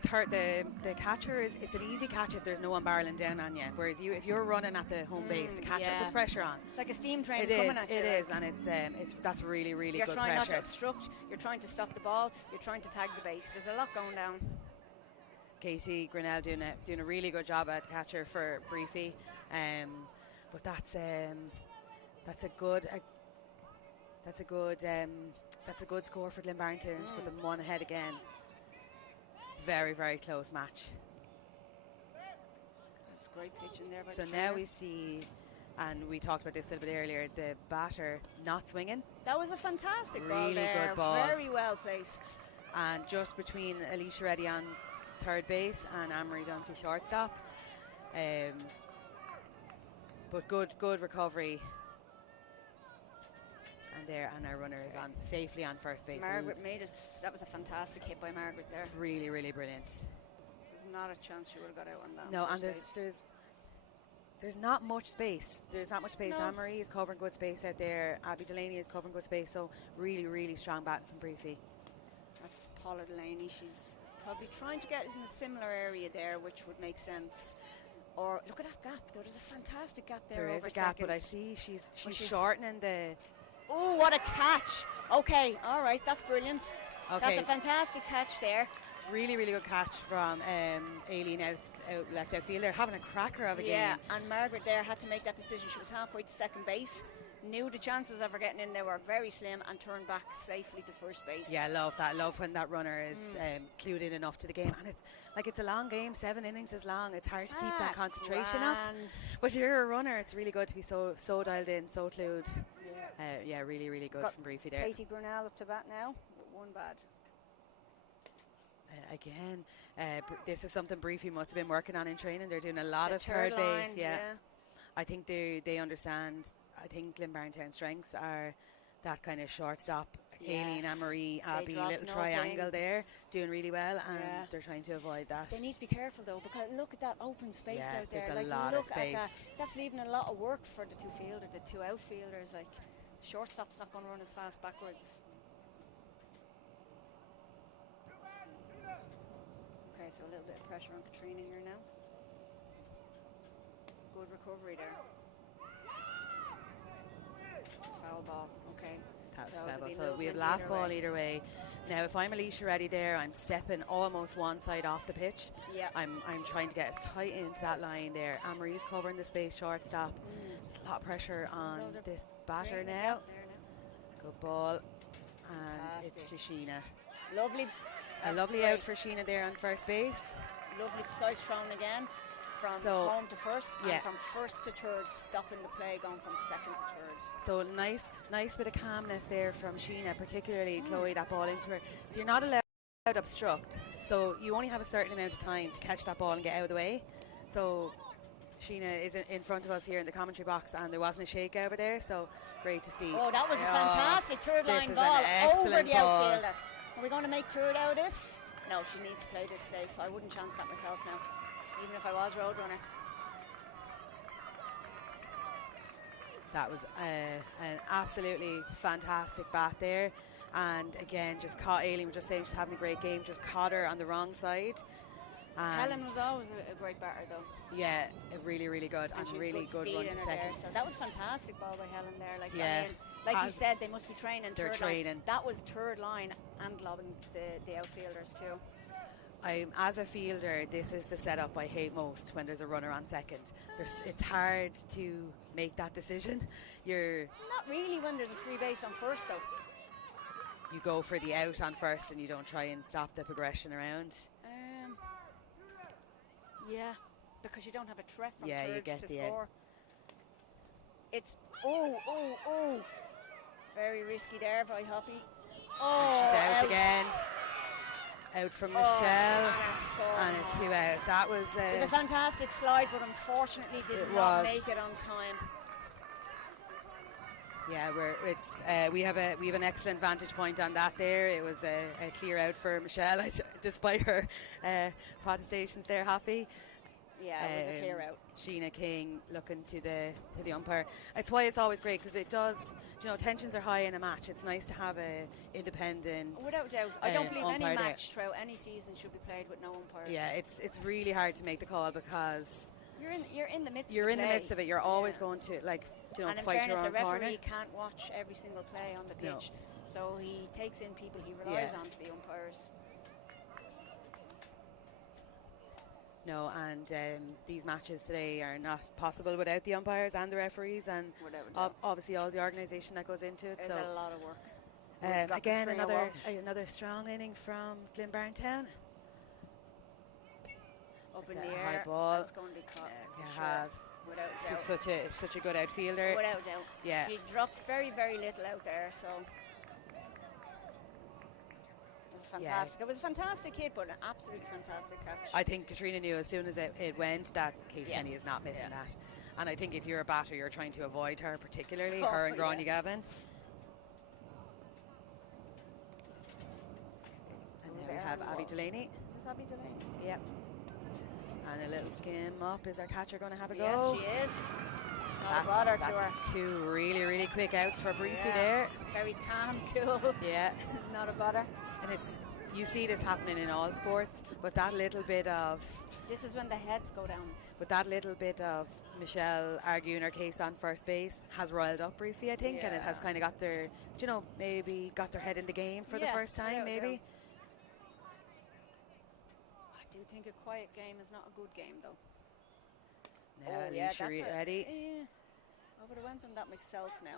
catcher it's an easy catch if there's no one barreling down on you. Whereas if you're running at the home base, the catcher puts pressure on. It's like a steam train It coming is, at you. it is, and it's that's really You're good trying not pressure. to obstruct. You're trying to stop the ball. You're trying to tag the base. There's a lot going down. Katie Grinnell doing a really good job at catcher for Breaffy, but that's a good score for Glynn Barntown to put them 1 ahead again. Very close match. That's great pitching there by So the now trainer. we see, and we talked about this a little bit earlier, the batter not swinging, That was a fantastic ball Really there. good ball. Very well placed. and just between Alicia Reddy on third base and Anne-Marie Dunphy shortstop. But good recovery. And our runner is on safely on first base. Margaret made it. That was a fantastic hit by Margaret there. Really brilliant. There's not a chance she would have got out on that. No, and first base. there's not much space. There's not much space. No. Anne-Marie is covering good space out there. Abby Delaney is covering good space. So really strong batting from Breaffy. That's Paula Delaney. She's probably trying to get in a similar area there, which would make sense. Or look at that gap. There's a fantastic gap there. There is over a gap, second. but I see she's Which is- shortening the. Oh, what a catch! Okay, all right, that's brilliant. Okay. That's a fantastic catch there. Really good catch from Aileen out left outfield. They're having a cracker of a Yeah, game. and Margaret there had to make that decision. She was halfway to second base, knew the chances of her getting in there were very slim, and turned back safely to first base. Yeah, love that. Love when that runner is clued in enough to the game. And it's a long game. 7 innings is long. It's hard to keep that concentration up. But you're a runner. It's really good to be so dialed in, so clued. Really good Got from Breaffy there. Katie Grinnell up to bat now, with 1 bad. Again, this is something Breaffy must have been working on in training. They're doing a lot The of third line, base. Yeah. I think they understand. I think Glynn Barntown's strengths are that kind of shortstop. Aileen, Yes. Anne-Marie, They Abby, drop little nothing. triangle there, doing really well, and Yeah. they're trying to avoid that. They need to be careful though, because look at that open space Yeah, out there. there's a Like, lot of look at space. that. That's leaving a lot of work for the 2 fielders, the 2 outfielders. Like, shortstop's not going to run as fast backwards. Okay, so a little bit of pressure on Katrina here now. Good recovery there. Foul ball. Okay. That's So clever. there'll be So we have movement last either ball way. either way. Now, if I'm Alicia Reddy there, I'm stepping almost one side off the pitch. Yeah. I'm trying to get as tight into that line there. Anne-Marie's covering the space shortstop. There's a lot of pressure on Those are this batter great. now. There Good ball. And it's to Fantastic. Sheena. Lovely. A That's lovely great. out for Sheena there on first base. Lovely precise thrown again from So, home to first, yeah. and from first to third, stopping the play, going from second to third. So nice bit of calmness there from Sheena, particularly Chloe, that ball into her. So you're not allowed to obstruct. So you only have a certain amount of time to catch that ball and get out of the way. So Sheena is in front of us here in the commentary box, and there wasn't a shake over there, so great to see. Oh, that was a fantastic third line ball over the outfielder. Are we going to make third out of this? No, she needs to play this safe. I wouldn't chance that myself now, even if I was Roadrunner. That was an absolutely fantastic bat there. And again, just caught Aileen, we're just saying she's having a great game, just caught her on the wrong side. And Helen was always a great batter though. Yeah, really, really good, and really good run to second. There, so that was fantastic ball by Helen there. Like, yeah. I mean, like you said, they must be training. They're training. Line. That was third line and lobbing the outfielders too. As a fielder, this is the setup I hate most when there's a runner on second. It's hard to make that decision. Not really when there's a free base on first though. You go for the out on first and you don't try and stop the progression around. Yeah, because you don't have a threat from you third get to the score. It's very risky there by Hoppy. And she's out again. Out from Michelle, and a 2 out. That was it was a fantastic slide, but unfortunately did not make it on time. Yeah, we have an excellent vantage point on that there. It was a clear out for Michelle, despite her protestations there, Hoppy. Yeah, it was a clear out. Sheena King looking to the umpire. It's why it's always great, because it does, tensions are high in a match. It's nice to have a independent. Without doubt, I don't believe any match throughout any season should be played with no umpires. Yeah, it's really hard to make the call because you're in the midst. You're in the midst of it. You're always going to and in fight fairness, your own a referee corner. can't watch every single play on the pitch, so he takes in people he relies on to be umpires. No, and these matches today are not possible without the umpires and the referees, and obviously all the organisation that goes into it. It's a lot of work. Again, another strong inning from Glynn Barntown. Up in the air, high ball. That's going to be caught. Without she's such a good outfielder. Without doubt. Yeah. She drops very, very little out there, so. It was fantastic. Yeah. It was a fantastic hit, but an absolutely fantastic catch. I think Katrina knew as soon as it went that Kate Kenny is not missing that. And I think if you're a batter, you're trying to avoid her, particularly her and Gráinne Gavin. And then we have Abby Delaney. Is this Abby Delaney? Yep. And a little skim up. Is our catcher going to have a go? Yes, she is. Not a bother to her. That's two really, really quick outs for Breaffy there. Very calm, cool. Yeah. Not a bother. And you see this happening in all sports, but that little bit of... This is when the heads go down. But that little bit of Michelle arguing her case on first base has riled up Breaffy, I think, and it has kind of got their, maybe got their head in the game for the first time, maybe. I do think a quiet game is not a good game, though. Alicia ready. I would have went on that myself now.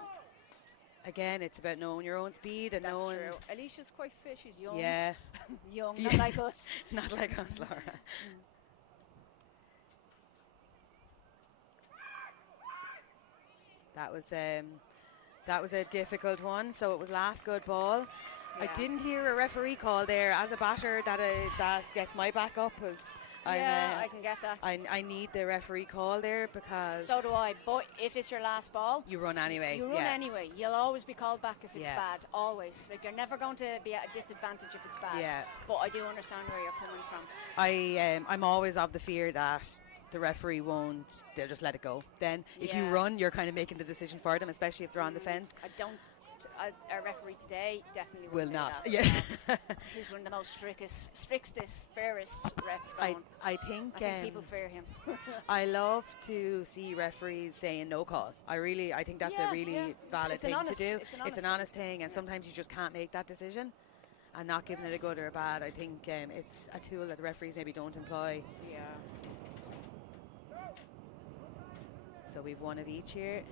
Again, it's about knowing your own speed and knowing. That's true. Alicia's quite fit. She's young. Yeah. Young, not like us. Not like us, Laura. That was a difficult one. So it was last good ball. Yeah. I didn't hear a referee call there. As a batter, that gets my back up. I can get that. I need the referee call there because... So do I. But if it's your last ball... You run anyway. You run anyway. You'll always be called back if it's bad. Always. Like, you're never going to be at a disadvantage if it's bad. Yeah. But I do understand where you're coming from. I'm always of the fear that the referee won't... They'll just let it go. Then if you run, you're kind of making the decision for them, especially if they're on the fence. A referee today definitely will not. That. Yeah. He's one of the most strictest, fairest refs going. I think people fear him. I love to see referees saying no call. I think that's a really valid thing to do. It's an honest thing, and sometimes you just can't make that decision. And not giving it a good or a bad, I think it's a tool that the referees maybe don't employ. Yeah. So we've one of each here.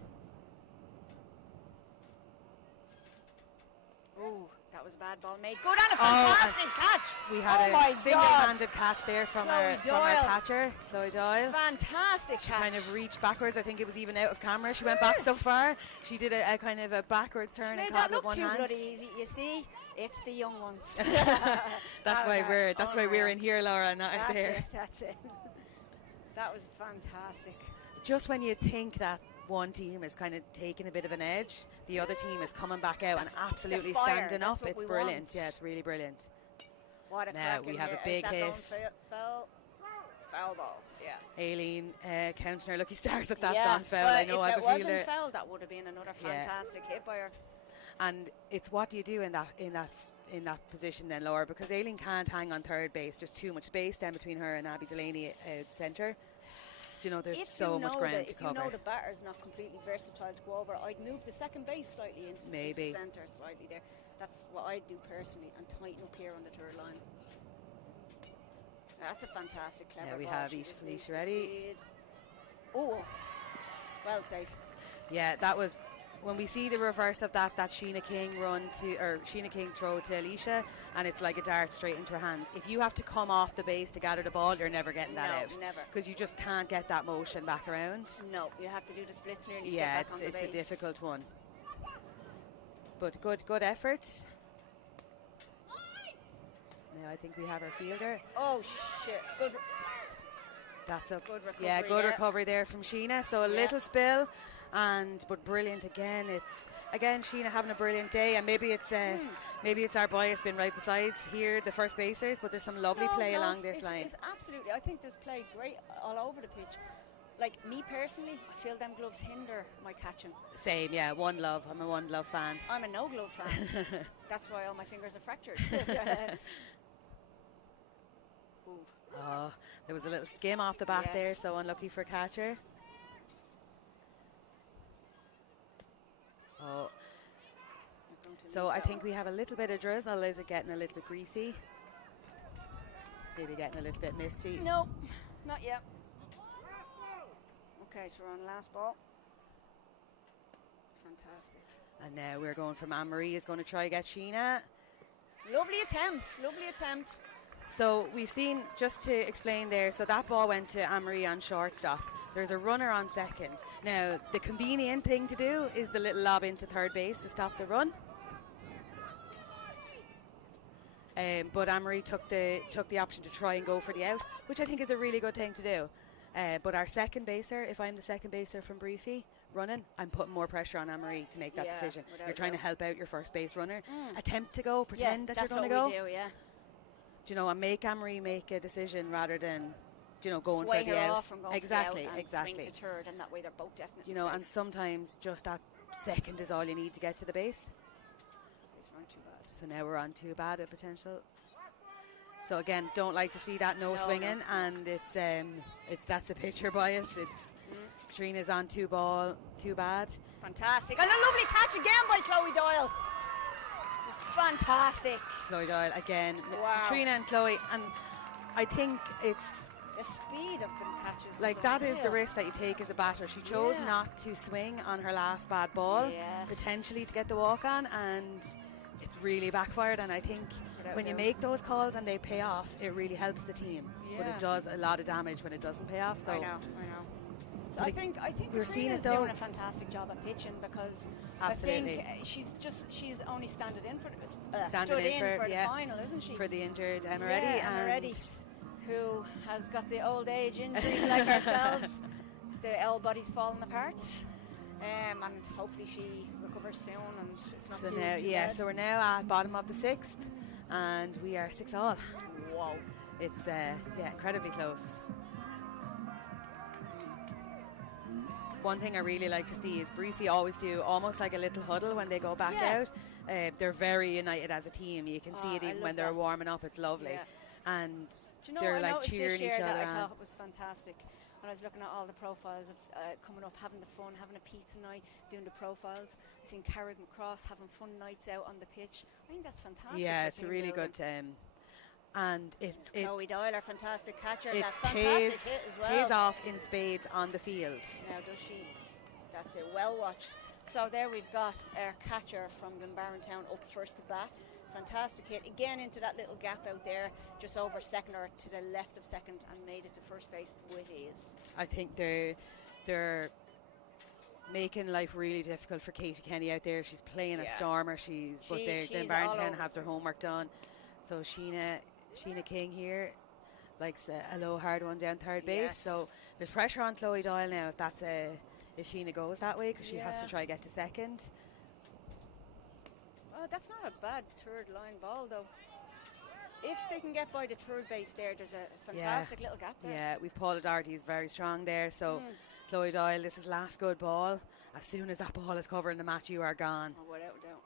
Oh, that was a bad ball made. Good on a fantastic catch. We had a single-handed catch there from our catcher, Chloe Doyle. Fantastic catch. She kind of reached backwards. I think it was even out of camera. She went back so far. She did a kind of a backwards turn and caught with one hand. That looked too bloody easy. You see, it's the young ones. That's why we're in here, Laura, not out there. That's it. That was fantastic. just when you think that one team is kind of taking a bit of an edge, the other team is coming back out and absolutely standing up. It's brilliant. Want. Yeah, it's really brilliant. What a now we have here. a big hit. Foul ball, yeah. Aileen counting her lucky stars that's gone foul. Well, I know if as a it fielder. wasn't foul, that would have been another fantastic hit by her. And it's what do you do in that position then, Laura? Because Aileen can't hang on third base. There's too much space then between her and Abby Delaney out centre. Do you know there's so much ground to cover? If you know the batter's not completely versatile to go over, I'd move the second base slightly into the centre slightly there. That's what I'd do personally, and tighten up here on the third line. That's a fantastic, clever ball. We have Isha ready. Oh, well safe. Yeah, that was when we see the reverse of that Sheena King Sheena King throw to Alicia, and it's like a dart straight into her hands. If you have to come off the base to gather the ball, you're never getting that out. Never. Because you just can't get that motion back around. No, you have to do the splits nearly. Yeah, to get back on the it's base. a difficult one. But good effort. Now I think we have our fielder. Oh shit! Good. That's a good recovery. Yeah, good recovery there from Sheena. So a little spill, but brilliant again. Sheena having a brilliant day, and maybe it's our bias been right beside here, the first basers. But there's some lovely play along this line. It's absolutely. I think there's play great all over the pitch. Like me personally, I feel them gloves hinder my catching. Same, yeah. One Love. I'm a One Love fan. I'm a No Glove fan. That's why all my fingers are fractured. Ooh. Oh, there was a little skim off the bat there, so unlucky for catcher. Oh. So I think we have a little bit of drizzle. Is it getting a little bit greasy? Maybe getting a little bit misty? No, not yet. Okay, so we're on last ball. Fantastic. And now we're going from Anne-Marie is going to try get Sheena. Lovely attempt. So we've seen, just to explain there, so that ball went to Anne-Marie on shortstop. There's a runner on second. Now, the convenient thing to do is the little lob into third base to stop the run. But Anne-Marie took the option to try and go for the out, which I think is a really good thing to do. But our second baser, if I'm the second baser from Breaffy running, I'm putting more pressure on Anne-Marie to make that decision. You're trying to help out your first base runner. Attempt to go, pretend that you're going to go. That's what we do, yeah. Do you know, and make Anne-Marie make a decision rather than, going sway for the out. Off from going exactly, for the out exactly. Swing to third, and that way they're both definitely safe. safe. And sometimes just that second is all you need to get to the base. It's run too bad. So now we're on too bad a potential. So again, don't like to see that swinging, and it's that's a pitcher bias. It's Katrina's on two ball, too bad. Fantastic, and a lovely catch again by Chloe Doyle. Fantastic. Chloe Doyle again. Wow. Katrina and Chloe, and I think it's the speed of them catches. Like that is the risk that you take as a batter. She chose not to swing on her last bad ball, potentially to get the walk on, and it's really backfired. And I think when you make those calls and they pay off, it really helps the team. But it does a lot of damage when it doesn't pay off. So I know. So I think we're seeing it doing a fantastic job at pitching, because absolutely. I think she's only stood in for the final, isn't she? For the injured Emma Reddy, who has got the old age injuries like ourselves. The old body's falling apart. And hopefully she recovers soon, and it's not too bad. So we're now at bottom of the sixth, and we are 6-all. Wow. It's incredibly close. One thing I really like to see is Breaffy always do almost like a little huddle when they go back out. They're very united as a team. You can see it even when they're warming up. It's lovely. And they're like cheering each other on. I thought it was fantastic. When I was looking at all the profiles of coming up, having the fun, having a pizza night, doing the profiles. I've seen Carrigan Cross having fun nights out on the pitch. I think that's fantastic. Yeah, it's a really good and Chloe Doyle, our fantastic catcher, it that fantastic hit as well. Pays off in spades on the field. Now does she? That's it, well watched. So there we've got our catcher from Barntown up first to bat. Fantastic hit again into that little gap out there, just over second or to the left of second, and made it to first base with ease. I think they're making life really difficult for Katie Kenny out there. She's playing a stormer. But Barntown have their homework done. So Sheena King here, likes a low hard one down third base. Yes. So there's pressure on Chloe Doyle now if Sheena goes that way, because she has to try get to second. Oh, that's not a bad third line ball though. If they can get by the third base there, there's a fantastic little gap there. Yeah, we've Paula Doherty's very strong there. So Chloe Doyle, this is last good ball. As soon as that ball is covering the match, you are gone. Oh, without a doubt.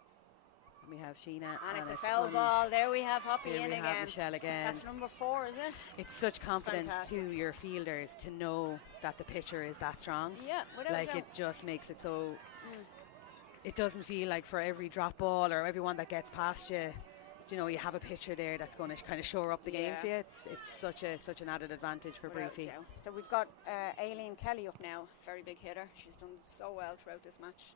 And we have Sheena. And it's a foul ball. There we have Hoppy Here in we again. have Michelle again. That's number 4, is it? It's such confidence fantastic. to your fielders to know that the pitcher is that strong. Yeah, without a doubt. It just makes it so it doesn't feel like for every drop ball or everyone that gets past you, you have a pitcher there that's going to kind of shore up the game for you. It's such an added advantage for Breaffy. So we've got Aileen Kelly up now, very big hitter. She's done so well throughout this match.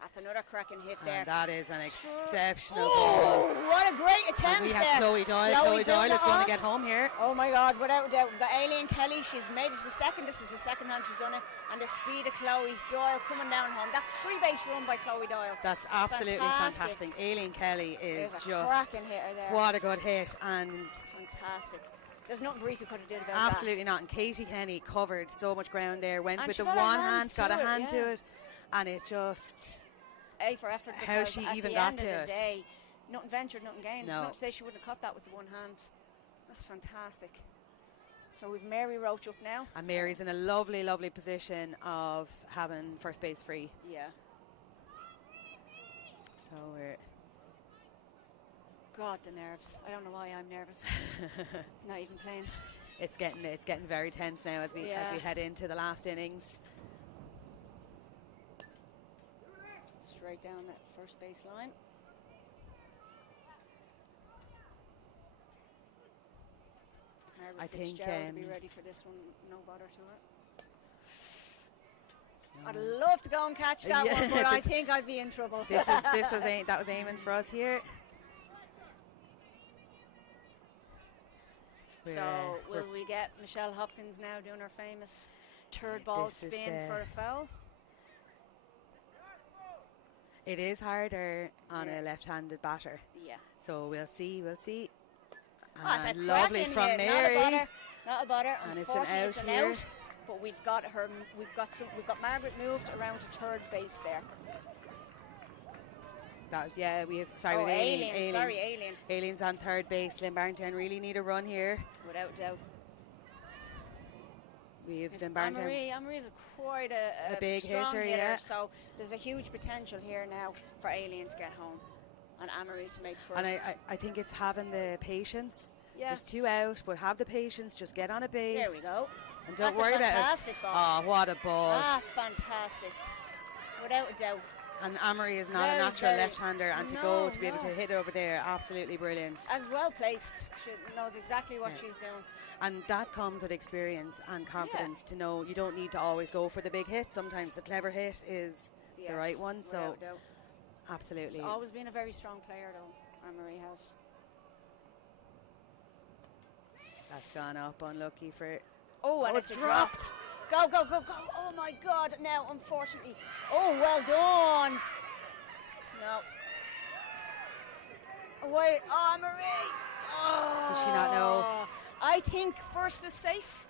That's another cracking hit there. And that is an exceptional ball. What a great attempt And we there. have Chloe Doyle. Chloe Doyle is going to get home here. Oh my God, without a doubt. We've got Aileen Kelly. She's made it to second. This is the second time she's done it. And the speed of Chloe Doyle coming down home. That's 3-base run by Chloe Doyle. That's absolutely fantastic. Aileen Kelly is There's a just cracking hitter there. What a good hit. And fantastic. There's nothing Breaffy could have did about absolutely not. And Katie Kenny covered so much ground there. Went and with the got one hand, got a hand to to it. And it just... A for effort. How she at even the got end to of it. the day, nothing ventured, nothing gained. No. It's not to say she wouldn't have caught that with the one hand. That's fantastic. So we've Mary Roach up now. And Mary's in a lovely, lovely position of having first base free. Yeah. So we're... God, the nerves. I don't know why I'm nervous. Not even playing. It's getting very tense now as we head into the last innings. Straight down that first base line. I think Fitzgerald will be ready for this one. No bother to her. I'd love to go and catch that one, but I think I'd be in trouble. That was aiming for us here. So will we get Michelle Hopkins now doing her famous third ball spin for a foul? It is harder on a left-handed batter. Yeah. So we'll see. And lovely from Mary. Not a bother. And it's an out here. But we've got Margaret moved around to third base there. We have Aileen. Sorry, Aileen. Aileen's on third base. Glynn Barntown really need a run here. Without doubt. We have Glynn Barntown. Anne-Marie's quite a big strong hitter, hitter, so there's a huge potential here now for Aileen to get home and Anne-Marie to make first. And I think it's having the patience. Yeah. Just 2 out, but have the patience. Just get on a base. There we go. And don't worry about it. Fantastic ball. Oh, what a ball. Fantastic. Without a doubt. And Anne-Marie is not a natural left-hander, and to be able to hit over there, absolutely brilliant. As well placed. She knows exactly what she's doing. And that comes with experience and confidence to know you don't need to always go for the big hit. Sometimes the clever hit is the right one. So, absolutely. She's always been a very strong player, though, Anne-Marie has. That's gone up, unlucky for it. Oh, and it's dropped. Go. Oh, my God. Now, unfortunately. Oh, well done. No. Away. Oh, Marie. Oh. Does she not know? I think first is safe,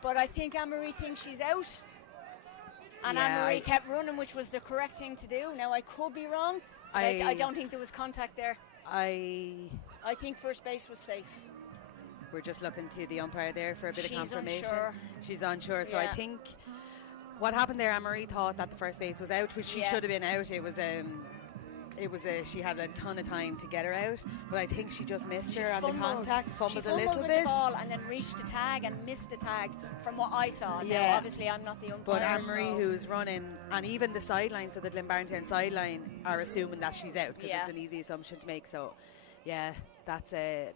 but I think Anne-Marie thinks she's out. And Anne-Marie kept running, which was the correct thing to do. Now, I could be wrong. I don't think there was contact there. I think first base was safe. We're just looking to the umpire there for a bit of confirmation. Unsure. She's unsure. So I think what happened there, Anne-Marie thought that the first base was out, which she should have been out. She had a ton of time to get her out, but I think she just missed her on the contact, fumbled a little with bit. The ball and then reached the tag and missed the tag from what I saw. Now, obviously, I'm not the umpire. But Anne-Marie, who's running, and even the sideline, so the Glynn Barntown sideline, are assuming that she's out because it's an easy assumption to make. So, that's a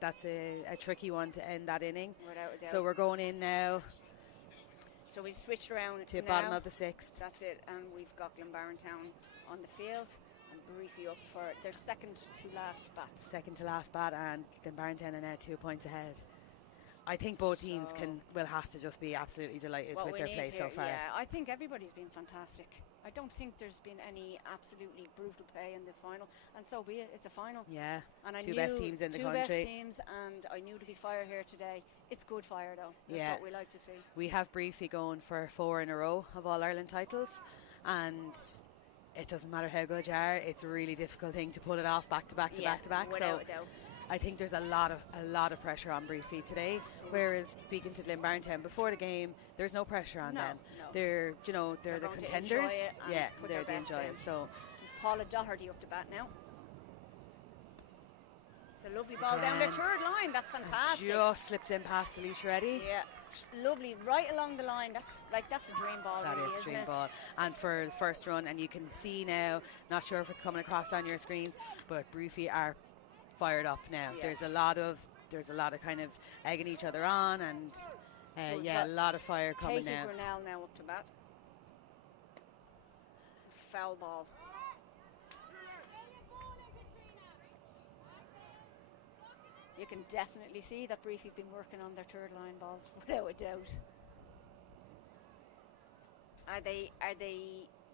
tricky one to end that inning. Without a doubt. So we're going in now. So we've switched around to bottom of the sixth. That's it, and we've got Glynn Barntown on the field. Breaffy up for their second to last bat. Second to last bat, and Glynn Barntown are now 2 points ahead. I think both teams will have to just be absolutely delighted with their play so far. Yeah, I think everybody's been fantastic. I don't think there's been any absolutely brutal play in this final, and so be it. It's a final. Yeah, and I two best teams in the country. Two best teams, and I knew to be fire here today. It's good fire, though. That's what we like to see. We have Breaffy going for 4 in a row of All-Ireland titles, and it doesn't matter how good you are. It's a really difficult thing to pull it off back to back to back to back. Without a doubt. I think there's a lot of pressure on Breaffy today. Whereas speaking to Glynn Barntown before the game, there's no pressure on them. No. They're the contenders. They're the enjoyers. So Paula Doherty up the bat now. It's a lovely ball down the third line. That's fantastic. Just slipped in past Alicia Reddy. Yeah, lovely, right along the line. That's a dream ball. That really, is a dream ball. And for the first run, and you can see now, not sure if it's coming across on your screens, but Breaffy are fired up now. Yes. There's a lot of kind of egging each other on, and a lot of fire coming now. Katie Grinnell now up to bat. Foul ball. You can definitely see that Breaffy have been working on their third line balls without a doubt. Are they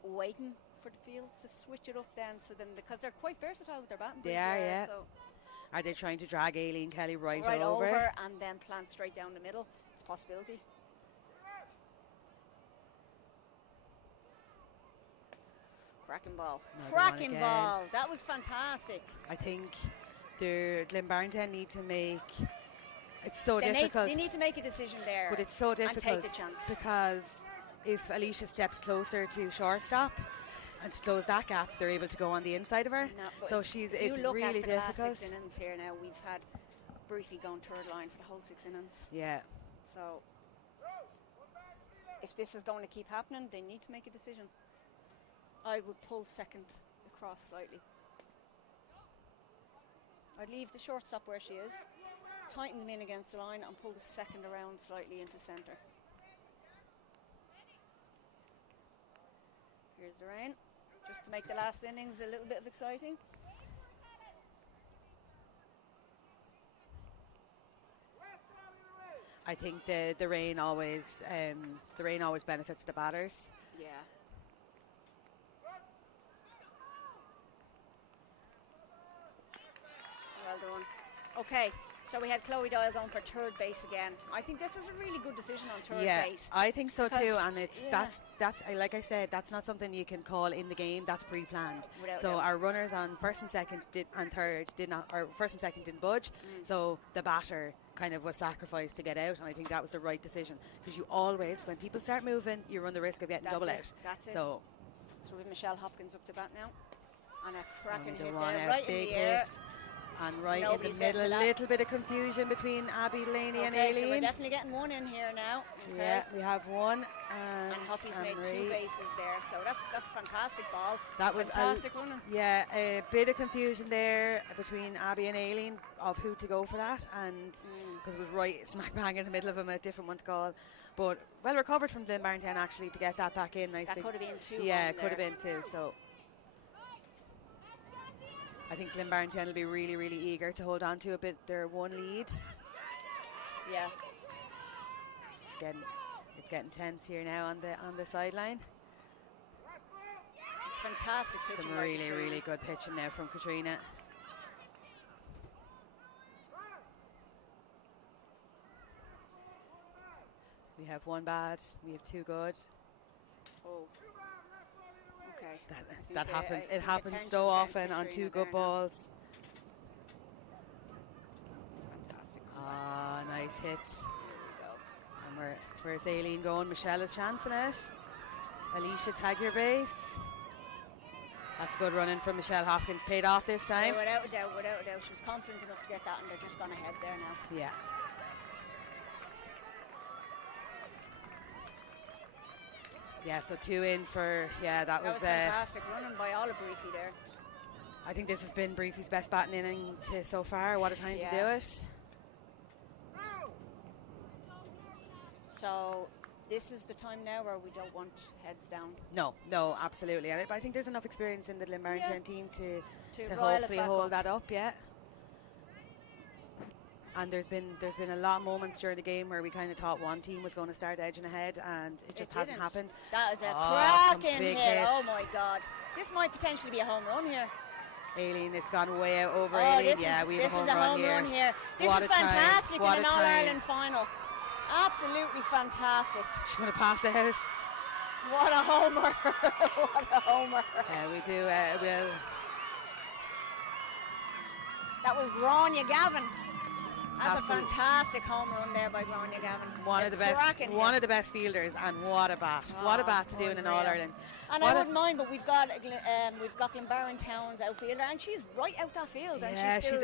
waiting for the field to switch it up then? So then, because they're quite versatile with their batting. They are, yeah. So are they trying to drag Aileen Kelly right over and then plant straight down the middle? It's a possibility. Cracking ball. Cracking ball. That was fantastic. I think Glynn Barntown need to make... It's so difficult. They need to make a decision there. But it's so difficult. And take the chance. Because if Alicia steps closer to shortstop and to close that gap, they're able to go on the inside of her. No, so it's really difficult. Last 6 innings here now, we've had Breaffy going third line for the whole 6 innings. Yeah. So if this is going to keep happening, they need to make a decision. I would pull second across slightly. I'd leave the shortstop where she is, tighten them in against the line, and pull the second around slightly into centre. Here's the rain, just to make the last innings a little bit of exciting. I think the rain always benefits the batters. Yeah. Well done. Okay, so we had Chloe Doyle going for third base again. I think this is a really good decision on third base. Yeah, I think so too. And that's like I said, that's not something you can call in the game. That's pre-planned. So our runners on first and second first and second didn't budge. So the batter kind of was sacrificed to get out, and I think that was the right decision, because you always, when people start moving, you run the risk of getting double out. That's it. So we have Michelle Hopkins up to bat now, and a cracking hit there, right in the air. And right in the middle, a little bit of confusion between Abby, Delaney and Aileen. So we're definitely getting one in here now. Okay. Yeah, we have one. And Hoppy's made 2 bases there, so that's fantastic ball. That was fantastic running. Yeah, a bit of confusion there between Abby and Aileen of who to go for that, and because it was right smack bang in the middle of them, a different one to call. But well recovered from Glynn Barntown actually to get that back in nicely. That could have been 2. Yeah, it could have been 2. So I think Glynn Barntown will be really, really eager to hold on to their one lead. Yeah. It's getting tense here now on the sideline. It's fantastic pitching. Some really, really good pitching now from Katrina. We have 1 bad. We have 2 good. Oh. Okay. That happens. It happens so often on 2 good balls. Fantastic. Ah, nice hit. There we go. And where's Aileen going? Michelle is chancing it. Alicia, tag your base. That's good running from Michelle Hopkins. Paid off this time. Yeah, without a doubt. She was confident enough to get that, and they're just gone ahead there now. Yeah. Yeah, so 2 in for, that was fantastic running by all of Breaffy there. I think this has been Breaffy's best batting inning so far. What a time to do it. So this is the time now where we don't want heads down. No, absolutely. But I think there's enough experience in the Glynn Barntown team to hopefully hold that up, yeah. And there's been a lot of moments during the game where we kind of thought one team was going to start edging ahead, and it just hasn't happened. That is a some cracking big hit. hits. Oh my God. This might potentially be a home run here. Aileen, it's gone way out over Oh, Aileen. We have this is a home run here. This What is a time. fantastic What in a an time. All-Ireland final. Absolutely fantastic. She's going to pass out. What a homer. What a homer. Yeah, we do. We'll. That was Grania Gavin. That's Absolutely. a fantastic home run there by Grania Gavin. One of the best fielders, and what a bat! What a bat to do in an All Ireland. And I wouldn't mind, but we've got Barntown's outfielder, and she's right out that field. Yeah, and she's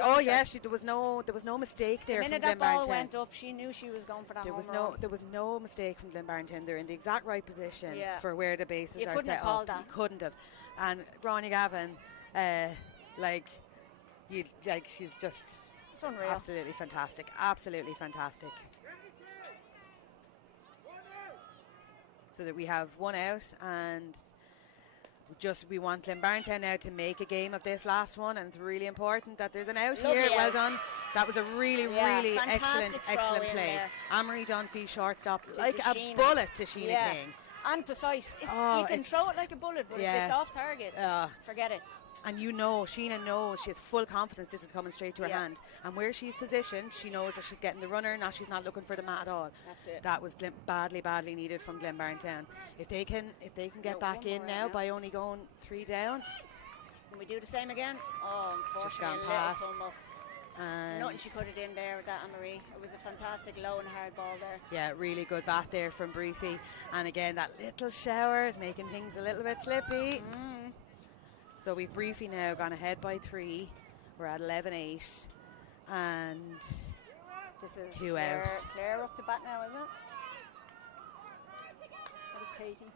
there was no mistake there the from minute that Glynn ball Barntown. went up, she knew she was going for that There was no mistake from Glynn Barntown. They're in the exact right position for where the bases You are couldn't set have called up. that. You couldn't have. And Grania Gavin, she's just It's unreal. absolutely fantastic. Absolutely fantastic. So that we have one out, and we want Glynn Barntown now to make a game of this last one, and it's really important that there's an out Lovely here. Well out. done. That was a really excellent throw play. there. Anne-Marie Dunphy shortstop like to a Sheena. bullet to Sheena King. And precise. You can it's- throw it like a bullet, but if it's off target, forget it. And Sheena knows, she has full confidence this is coming straight to her hand. And where she's positioned, she knows that she's getting the runner, she's not looking for the mat at all. That's it. That was badly needed from Glynn Barntown. If they can get back in now by only going 3 down. Can we do the same again? Oh, It's just unfortunately, gone a little past. fumble. And Nothing she put it in there with that, Anne-Marie. It was a fantastic low and hard ball there. yeah, really good bat there from Breaffy. And again, that little shower is making things a little bit slippy. So we've Breaffy now gone ahead by 3. We're at 11-8. And This is 2 out. Claire up to bat now, is it? That was Katie.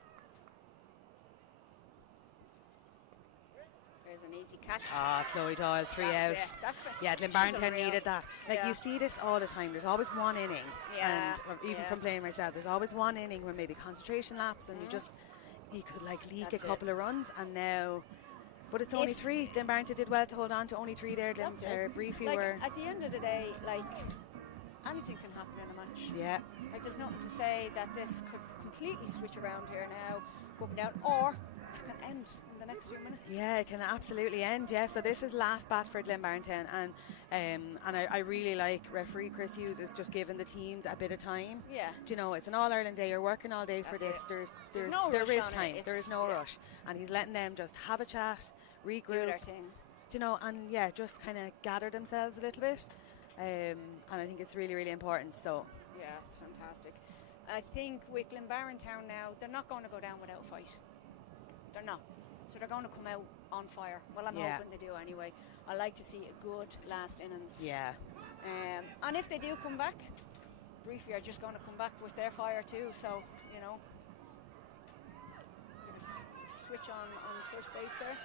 There's an easy catch. Chloe Doyle, 3 That's out. it. That's Glynn she's Barntown unreal. needed that. You see this all the time. There's always one inning. Or even from playing myself, there's always one inning where maybe concentration lapse and you could leak a couple of runs, and now. But it's only 3. Glynn Barntown did well to hold on to only 3 there. Breaffy were. At the end of the day, anything can happen in a match. Yeah. There's nothing to say that this could completely switch around here now, go up and down, or it can end in the next few minutes. Yeah, it can absolutely end. Yeah, so this is last bat for Glynn Barntown, and I really like referee Chris Hughes is just giving the teams a bit of time. Yeah. Do you know, it's an All Ireland day. You're working all day for this. There's There no is rush on time. it. There is no rush, and he's letting them just have a chat, regroup, Do their thing. do you know, and just kind of gather themselves a little bit. And I think it's really important. So Yeah, it's fantastic. I think with Glynn Barntown now, they're not going to go down without a fight. They're not. So they're going to come out on fire. Well, I'm hoping they do anyway. I like to see a good last innings. Yeah. And if they do come back, Breaffy are just going to come back with their fire too. So, we're going to switch on first base there.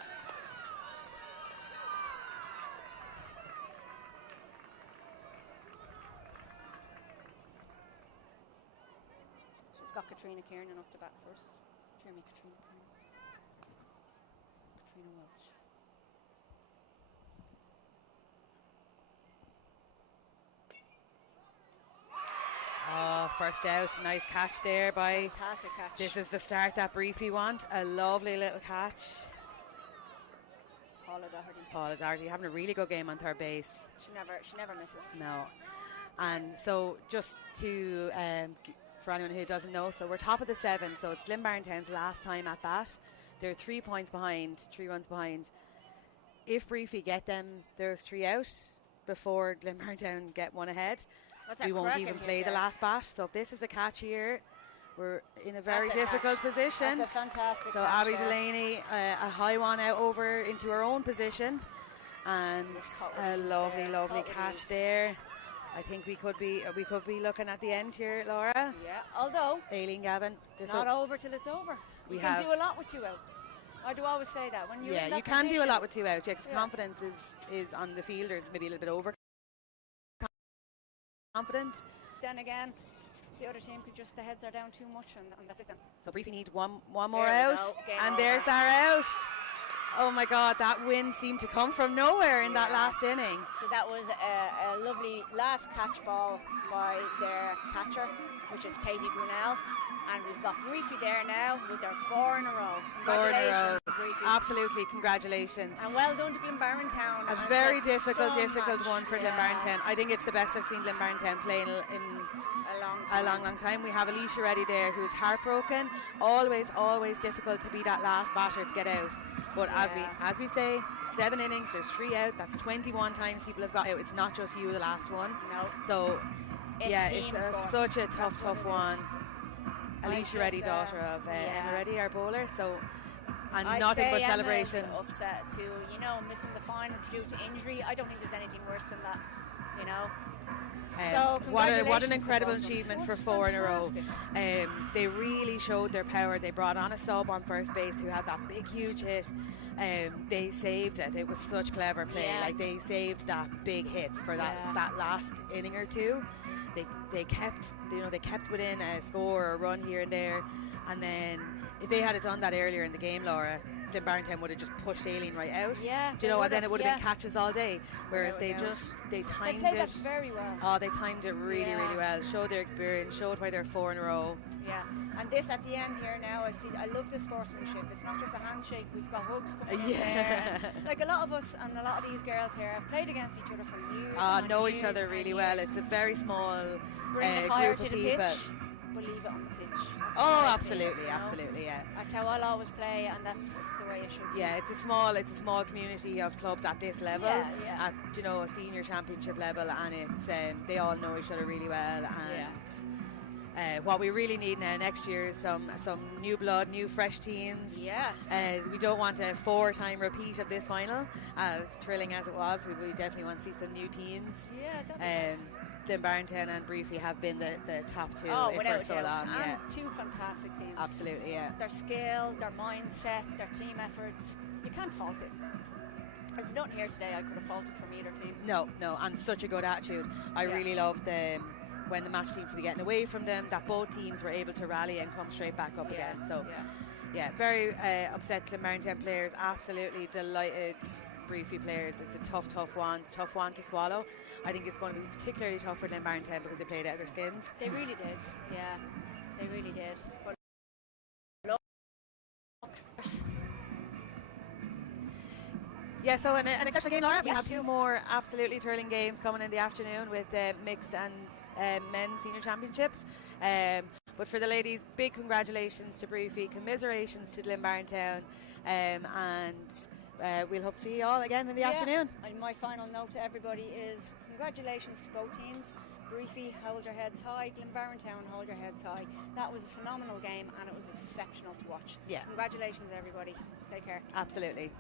So we've got Katrina Kiernan up to bat first. Jeremy Katrina Kiernan. Katrina Welch. First out, nice catch there by. Fantastic catch. This is the start that Breaffy want. A lovely little catch. Paula Doherty having a really good game on third base. She never misses. No. And so just to for anyone who doesn't know, so we're top of the 7, so it's Glynn Barntown's last time at bat. They're 3 points behind, 3 runs behind. If Breaffy get them, there's 3 out before Glynn Barntown get 1 ahead. We won't even play the last bat. So if this is a catch here, we're in a very difficult position. That's a fantastic so catch. Abby Delaney, a high one out over into her own position, and a lovely catch there. I think we could be looking at the end here, Laura. Yeah, although Aileen Gavin, it's not over till it's over. You can do a lot with 2 out. I do always say that when you're in that you can do a position. lot with 2 out. Because confidence is on the fielders, maybe a little bit over confident. Then again, the other team could just, the heads are down too much, and that's it then. So Breaffy need one more out, and there's our out. Oh my God, that win seemed to come from nowhere in that last inning. So that was a lovely last catch ball by their catcher, which is Katie Brunel. And we've got Breaffy there now with their 4 in a row. 4 in a row. Breaffy. Absolutely, congratulations. And well done to Barntown. A very difficult one for Barntown. I think it's the best I've seen Barntown play in a long time. We have Alicia Reddy there who's heartbroken. Always difficult to be that last batter to get out. But as we say, 7 innings, there's 3 out. That's 21 times people have got out. It's not just you, the last one. No. So it's such a tough one. Alicia Reddy, daughter of Emma Reddy, our bowler. So, and I'd nothing but Emma's celebrations. Upset too, missing the final due to injury. I don't think there's anything worse than that, So what an incredible achievement for 4 in a row. They really showed their power. They brought on a sub on first base who had that big huge hit. They saved it. It was such clever play. Like they saved that big hits for that last inning or two. They kept within a score or a run here and there, and then if they had done that earlier in the game, Laura, then Barntown would have just pushed Aileen right out. Yeah, and then it would have been catches all day. Whereas they timed it very well. Oh, they timed it really well. Showed their experience. Showed why they're 4 in a row. Yeah, and this at the end here now, I love the sportsmanship. It's not just a handshake. We've got hugs coming in there. Like a lot of us and a lot of these girls here have played against each other for years. Know each other really well. It's a very small Bring the fire group to of the people. pitch, but leave it on the pitch. Absolutely, That's how I'll always play, and that's the way it should be. Yeah, it's a small community of clubs at this level, at a senior championship level, and it's they all know each other really well. And what we really need now next year is some new blood, new fresh teams. Yes. We don't want a 4-time repeat of this final, as thrilling as it was. We definitely want to see some new teams. Yeah, that'd be nice. Barntown and Breaffy have been the top two for so long. And 2 fantastic teams. Absolutely, yeah. Their skill, their mindset, their team efforts, you can't fault it. There's nothing here today I could have faulted from either team. No, and such a good attitude. I really loved when the match seemed to be getting away from them, that both teams were able to rally and come straight back up again. So, very upset Barntown players, absolutely delighted Breaffy players. It's a tough one to swallow. I think it's going to be particularly tough for Barntown because they played out of their skins. They really did, they really did. But look. Yeah, so an exceptional game, Laura. We have 2 more absolutely thrilling games coming in the afternoon with the mixed and men's senior championships. But for the ladies, big congratulations to Breaffy, commiserations to Barntown, and we'll hope to see you all again in the afternoon. And my final note to everybody is congratulations to both teams. Breaffy, hold your heads high. Barntown, hold your heads high. That was a phenomenal game and it was exceptional to watch. Yeah. Congratulations, everybody. Take care. Absolutely.